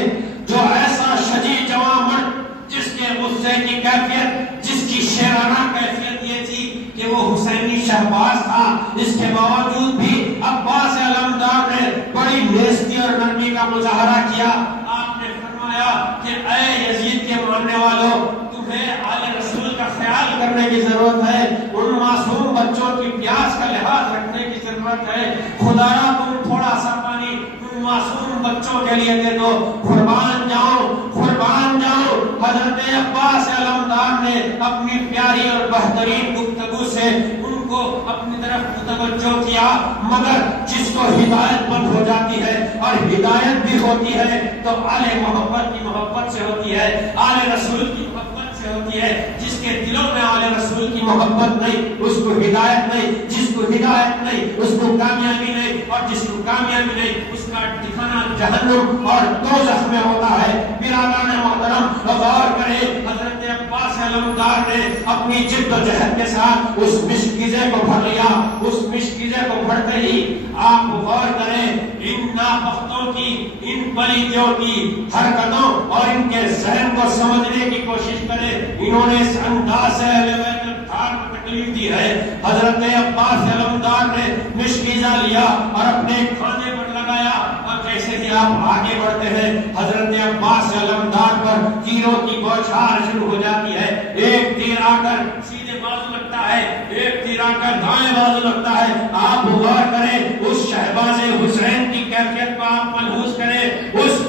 جو ایسا شجیع جواں مرد جس کے غصے کی کیفیت، جس کی شیرانہ کیفیت یہ تھی کہ وہ حسینی شہباز تھا، اس کے باوجود بھی عباس علمدار نے بڑی نیستی اور نرمی کا مظاہرہ کیا۔ آپ نے فرمایا کہ اے یزید کے ماننے والوں، تمہیں آل رسول کا خیال کرنے کی ضرورت ہے، ان معصوم بچوں کی پیاس کا لحاظ رکھنے کی ضرورت ہے۔ خدایا تم تھوڑا سا پانی ان معصوم بچوں کے لیے دے دو، قربان جاؤ، قربان جاؤ۔ حضرت عباس علمدار نے اپنی پیاری اور بہترین گفتگو سے ان کو اپنی طرف متوجہ کیا، مگر جس کو ہدایت بند ہو جاتی ہے اور ہدایت بھی ہوتی ہے تو آل محبت کی محبت سے ہوتی ہے، آل رسول کی محبت سے ہوتی ہے۔ جس کے دلوں میں آل رسول کی محبت نہیں اس کو ہدایت نہیں، جس کو ہدایت نہیں اس کو کامیابی نہیں، اور جس کو کامیابی نہیں اس کا ٹھکانہ جہنم اور دوزخ میں ہوتا ہے۔ برادران محترم، غور کریں، حضرت عباس علمدار نے اپنی جد و جہد کے ساتھ اس مشکیزے کو بھر لیا۔ اس مشکیزے کو بھرتے ہی آپ غور کریں، ان ناپختوں کی، ان پلیتوں کی حرکتوں اور ان کے ذہن کو سمجھنے کی کوشش کریں۔ انہوں نے اس انداز سے اہل بیت اطہار کو تکلیف دی ہے۔ حضرت عباس علمدار نے مشکیزہ لیا اور اپنے کھانے پر لگایا، اور جیسے ہی آپ آگے بڑھتے ہیں حضرت عباس علمدار پر تیروں کی بوچھار شروع ہو جاتی ہے۔ ایک تیر آ کر سیدھے بازو لگتا ہے، ایک تیر آ کر دائیں بازو لگتا ہے۔ آپ غور کریں، اس شہباز حسین کی کیفیت کو آپ ملحوظ کریں، اس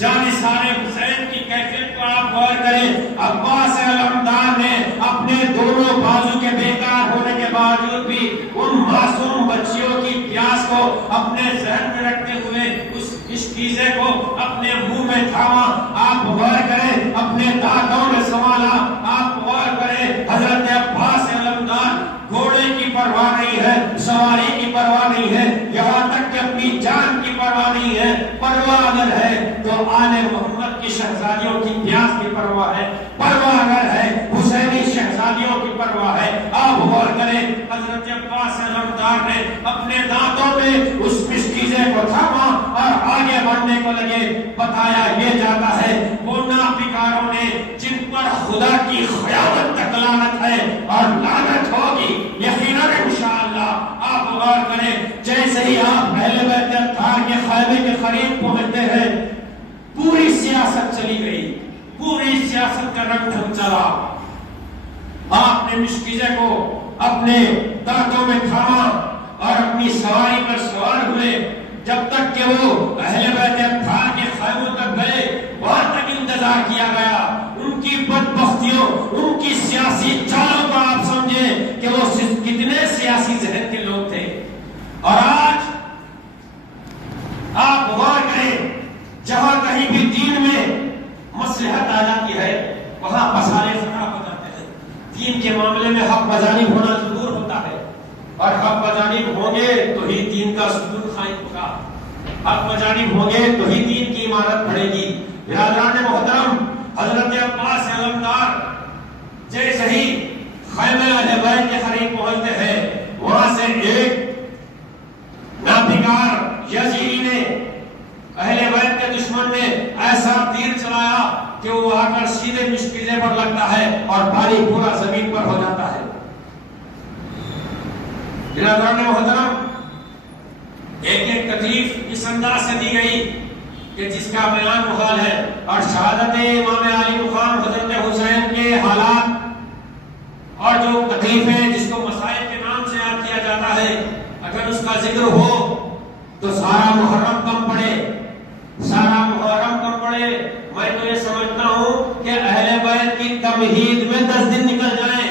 جانثار حسین کی کیفیت کو آپ غور کریں۔ عباس علمدار نے اپنے دونوں بازو کے بیکار ہونے کے باوجود بھی ان معصوم بچیوں کی پیاس کو اپنے ذہن میں رکھتے ہوئے اس مشکیزے کو اپنے منہ میں تھاما۔ آپ غور کریں، اپنے دانتوں میں سنبھالا۔ آپ غور کریں، حضرت عباس علمدار گھوڑے کی پرواہ نہیں ہے، سواری کی پرواہ نہیں ہے، یہاں تک کہ اپنی جان کی پرواہ نہیں ہے، پرواہ اگر ہے تو آل محمد کی شہزادیوں کی پیاس کی پرواہ ہے، پرواہ اگر ہے حسینی شہزادیوں کی پرواہ ہے۔ آپ غور کریں، حضرت عباس علمدار نے اپنے دانتوں میں اس مشکیزے کو تھاما اور آگے بڑھنے کو لگے۔ بتایا یہ جاتا ہے وہ ناپکاروں نے جن پر خدا کی خیانت تک لعنت ہے اور لعنت ہوگی یقیناً انشاءاللہ۔ آپ غور کریں، جیسے ہی آپ اہل بیت اطہار کے خیمے کے قریب پہنچتے ہیں پوری سیاست چلی گئی، پوری سیاست کا رنگ ڈھنگ چلا۔ آپ نے مشکیزے کو اپنے دانتوں میں تھاما اور اپنی سواری پر سوار ہوئے جب تک کہ وہ اہل بیت اطہار کے خیموں تک گئے، وہاں تک انتظار کیا گیا۔ ان کی بدبختیوں، ان کی سیاسی چالوں کو آپ سمجھیں کہ وہ کتنے سیاسی ذہن کے لوگ تھے۔ اور آج آپ غور کریں، جہاں کہیں بھی دین میں مصلحت آ جاتی ہے وہاں مسائل خراب ہو جاتے ہیں۔ دین کے معاملے میں حق بجانب ہونا ضرور ہوتا ہے، اور حق بجانب ہوں گے تو ہی دین کا ستون قائم ہوگا، حق بجانب ہوں گے تو ہی دین کی عمارت بڑھے گی۔ برادران محترم، حضرت عباس علمدار جیسے ہی خیمہ اہل بیت کے قریب پہنچتے ہیں، وہاں سے ایک ناپکار یزیدی نے، اہل بیت کے دشمن نے ایسا تیر چلایا کہ وہ آ کر سیدھے مشکیزے پر لگتا ہے اور باری پورا زمین پر ہو جاتا ہے۔ برادران محترم، ایک ایک تکلیف اس انداز سے دی گئی کہ جس کا بیان محال ہے، اور شہادت امام علی مقام حضرت حسین کے حالات اور جو تکلیفیں جس کو مسائل کے نام سے یاد کیا جاتا ہے، اگر اس کا ذکر ہو تو سارا محرم کم پڑے، سارا محرم کم پڑے۔ میں تو یہ سمجھتا ہوں کہ اہل بیت کی تمہید میں 10 دن نکل جائیں۔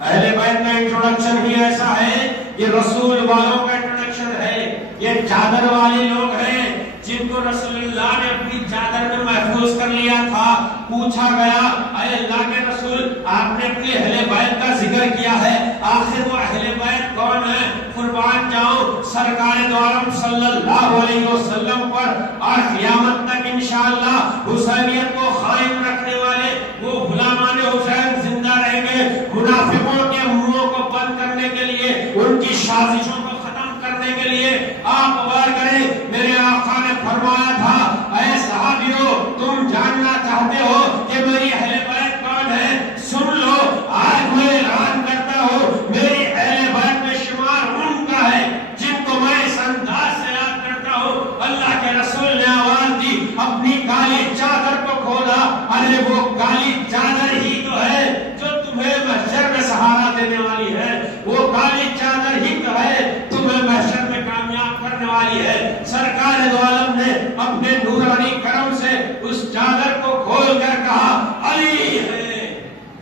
اہل بیت کا انٹروڈکشن ہی ایسا ہے، یہ رسول والوں کا انٹروڈکشن ہے، یہ چادر والے لوگ ہیں جن کو رسول اللہ نے اپنی چادر میں محفوظ کر لیا تھا۔ پوچھا گیا، اے اللہ کے رسول، آپ نے اپنی اہل بیت کا ذکر کیا ہے، آخر وہ اہل بیت کون ہے؟ قربان جاؤں سرکار دو عالم صلی اللہ علیہ وسلم پر، اور قیامت تک انشاءاللہ حسینیت کو قائم رکھنے والے وہ غلامان حسین زندہ رہیں گے۔ منافقوں کے منہوں کو بند کرنے کے لیے، ان کی سازشوں کو ختم کرنے کے لیے آپ غور کریں، میرے آقا نے فرمایا تھا، اے صحابیوں، تم جاننا چاہتے ہو کہ میری اہل بیت کون ہے؟ سن لو، آج میں اعلان کرتا ہوں، میری اہل بیت میں شمار ان کا ہے جن کو میں اس انداز سے یاد کرتا ہوں۔ اللہ کے رسول نے آواز دی، اپنی کالی چادر کو کھولا، ارے وہ کالی چادر ہی تو ہے جو تمہیں محشر میں سہارا دینے والی ہے، وہ کالی چادر ہی تو ہے تمہیں محشر میں کامیاب کرنے والی ہے۔ سرکار دو عالم نے اپنے نورانی کرم سے اس چادر کو کھول کر کہا، علی ہے،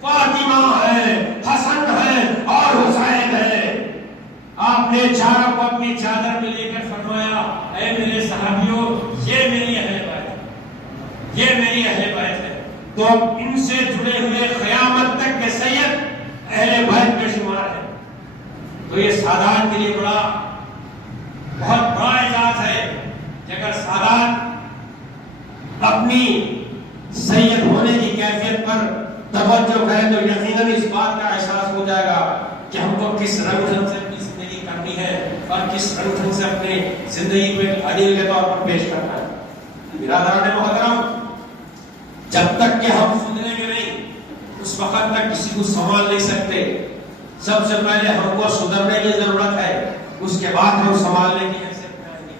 فاطمہ ہے، حسن ہے اور حسین ہے۔ آپ نے چاروں کو اپنی چادر میں لے کر فرمایا، اے میرے صحابیوں، یہ میری اہل بیت ہے، یہ میری اہل بیت ہے۔ تو اب ان سے جڑے ہوئے قیامت تک کے سید اہل بیت میں شمار ہے۔ تو یہ سادات کے لیے بہت بڑا اعزاز ہے کہ اگر سادات اپنی سید ہونے کی کیفیت پر توجہ کریں تو یقیناً اس بات کا احساس ہو جائے گا کہ ہم کو کس رنگ ڈھنگ سے اپنی زندگی کرنی ہے اور کس رنگ ڈھنگ سے اپنی زندگی کو ایک عدل کے طور پر پیش کرنا ہے۔ برادران محترم، جب تک کہ ہم سدھریں گے نہیں اس وقت تک کسی کو سنبھال نہیں سکتے۔ سب سے پہلے ہم کو سدھرنے کی ضرورت ہے، اس کے بعد ہم سنبھالنے کی حیثیت میں آئیں گے،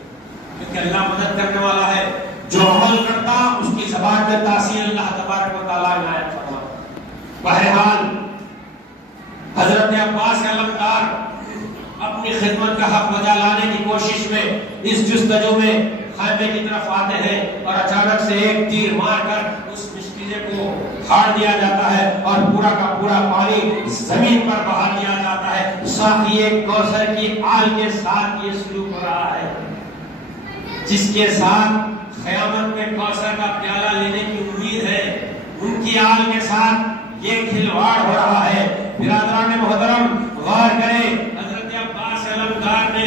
کیونکہ اللہ مدد کرنے والا ہے۔ جو عمل کرتا اس کی زبان میں تاثیر اللہ تبارک و تعالیٰ عنایت فرمائے۔ بہرحال حضرت عباس علمدار اپنی خدمت کا حق بجا لانے کی کوشش میں اس جستجو میں خیمے کی طرف آتے ہیں، اور اچانک سے ایک تیر مار کر اس مشکیزے کو پھاڑ دیا جاتا ہے اور پورا کا پورا پانی زمین پر بہا دیا جاتا ہے۔ ساقی کوثر کی آل کے ساتھ یہ سلوک ہو رہا ہے، جس کے ساتھ قیامت میں کوثر کا پیالہ لینے کی امید ہے، ان کی آل کے ساتھ یہ کھلواڑ ہو رہا ہے۔ برادران محترم، غور کریں، حضرت عباس علمدار نے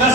10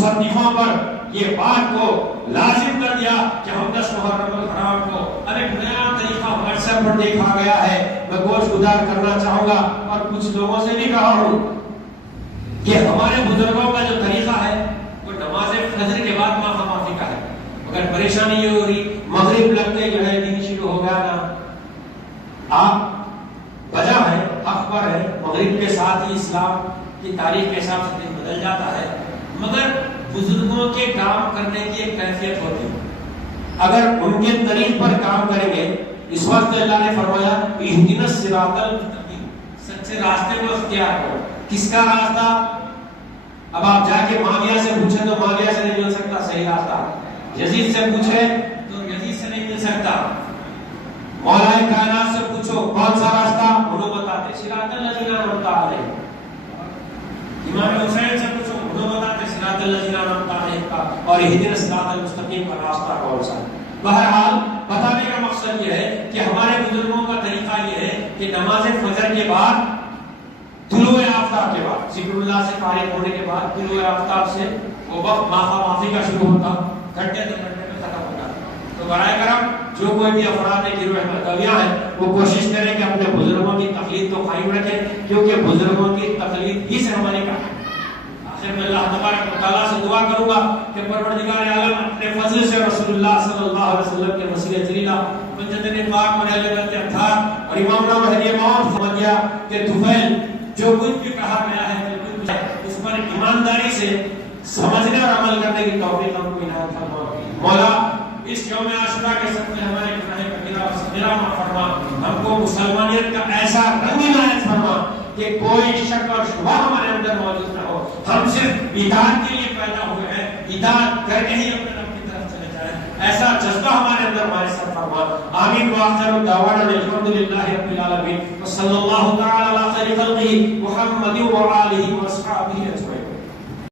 مصنفوں پر یہ بات کو لازم کر دیا کہ ہم 10 محرم الحرام کو اب ایک نیا طریقہ واٹس ایپ پر دیکھا گیا ہے. میں گوش گزار کرنا چاہوں گا اور کچھ لوگوں سے بھی کہا ہوں کہ ہمارے بزرگوں کا جو طریقہ ہے وہ نماز فجر کے بعد معافی معافی کا ہے. اگر پریشانی یہ ہو رہی مغرب لگتے جو ہے دن شروع ہو گیا نا، آپ وجہ ہے حق پر ہے، مغرب کے ساتھ ہی اسلام کی تاریخ کے حساب سے دن بدل جاتا ہے، مگر بزرگوں کے کام کرنے کی ایک کیفیت ہوتی ہے. اگر ان کے طریق پر کام کریں گے، اس وقت اللہ نے فرمایا اہدنا الصراط المستقیم، سچے راستے کو اختیار کرو. کس کا راستہ؟ اب آپ جا کے معاویہ سے پوچھیں تو معاویہ سے نہیں مل سکتا صحیح راستہ، یزید سے پوچھیں تو یزید سے نہیں مل سکتا، مولا کائنات سے پوچھو کون سا راستہ، انہوں بتاتے صراط الذین انعمت علیہم. امام حسین سے پوچھو انہوں بتاتے صراط الذین انعمت علیہم کا اور اہدنا الصراط المستقیم کا راستہ کون سا. بہرحال بتانے کا مقصد یہ ہے کہ ہمارے بزرگوں کا طریقہ یہ ہے کہ نماز فجر کے بعد طلوع آفتاب کے بعد ذکر اللہ سے فارغ ہونے کے بعد طلوع آفتاب سے وہ وقت معافی کا شروع ہوتا، گھنٹے دو گھنٹے میں ختم ہوتا. تو برائے کرم جو کوئی بھی افراد گروہ احمدیہ ہیں وہ کوشش کریں کہ اپنے بزرگوں کی تقلید تو قائم رکھیں، کیونکہ بزرگوں کی تقلید ہی سے ہماری کا ہے. آخر میں اللہ تبارک و تعالیٰ سے دعا کروں گا کہ پروردگار عالم اپنے فضل سے رسول اللہ صلی اللہ علیہ وسلم کے وسیلہ جلیلہ مجدد پاک اور اہل بیت اطہار اور امامنا مہدی موعود سمجھیا کہ طفیل جو کچھ بھی کہا گیا ہے اس پر ایمانداری سے سمجھنے اور عمل کرنے کی توفیق ہم کو عنایت فرما. مولا اس یوم عاشورہ کے سب میں ہمارے گناہ کبیرہ اور صغیرہ معاف فرما، ہم کو مسلمانیت کا ایسا رنگ عنایت فرما کہ کوئی شک اور شبہ ہمارے اندر موجود نہ ہو. ہم صرف اطاعت کے لیے پیدا ہوئے ہیں، اطاعت کر کے ہی اپنے رب کی طرف چلے جائیں، ایسا جذبہ ہمارے اندر میسر فرما. آمین وآخر دعوانا الحمدللہ رب العالمین وصلی اللہ تعالی علی خیر خلقہ محمد وآلہ وصحبہ اجمعین.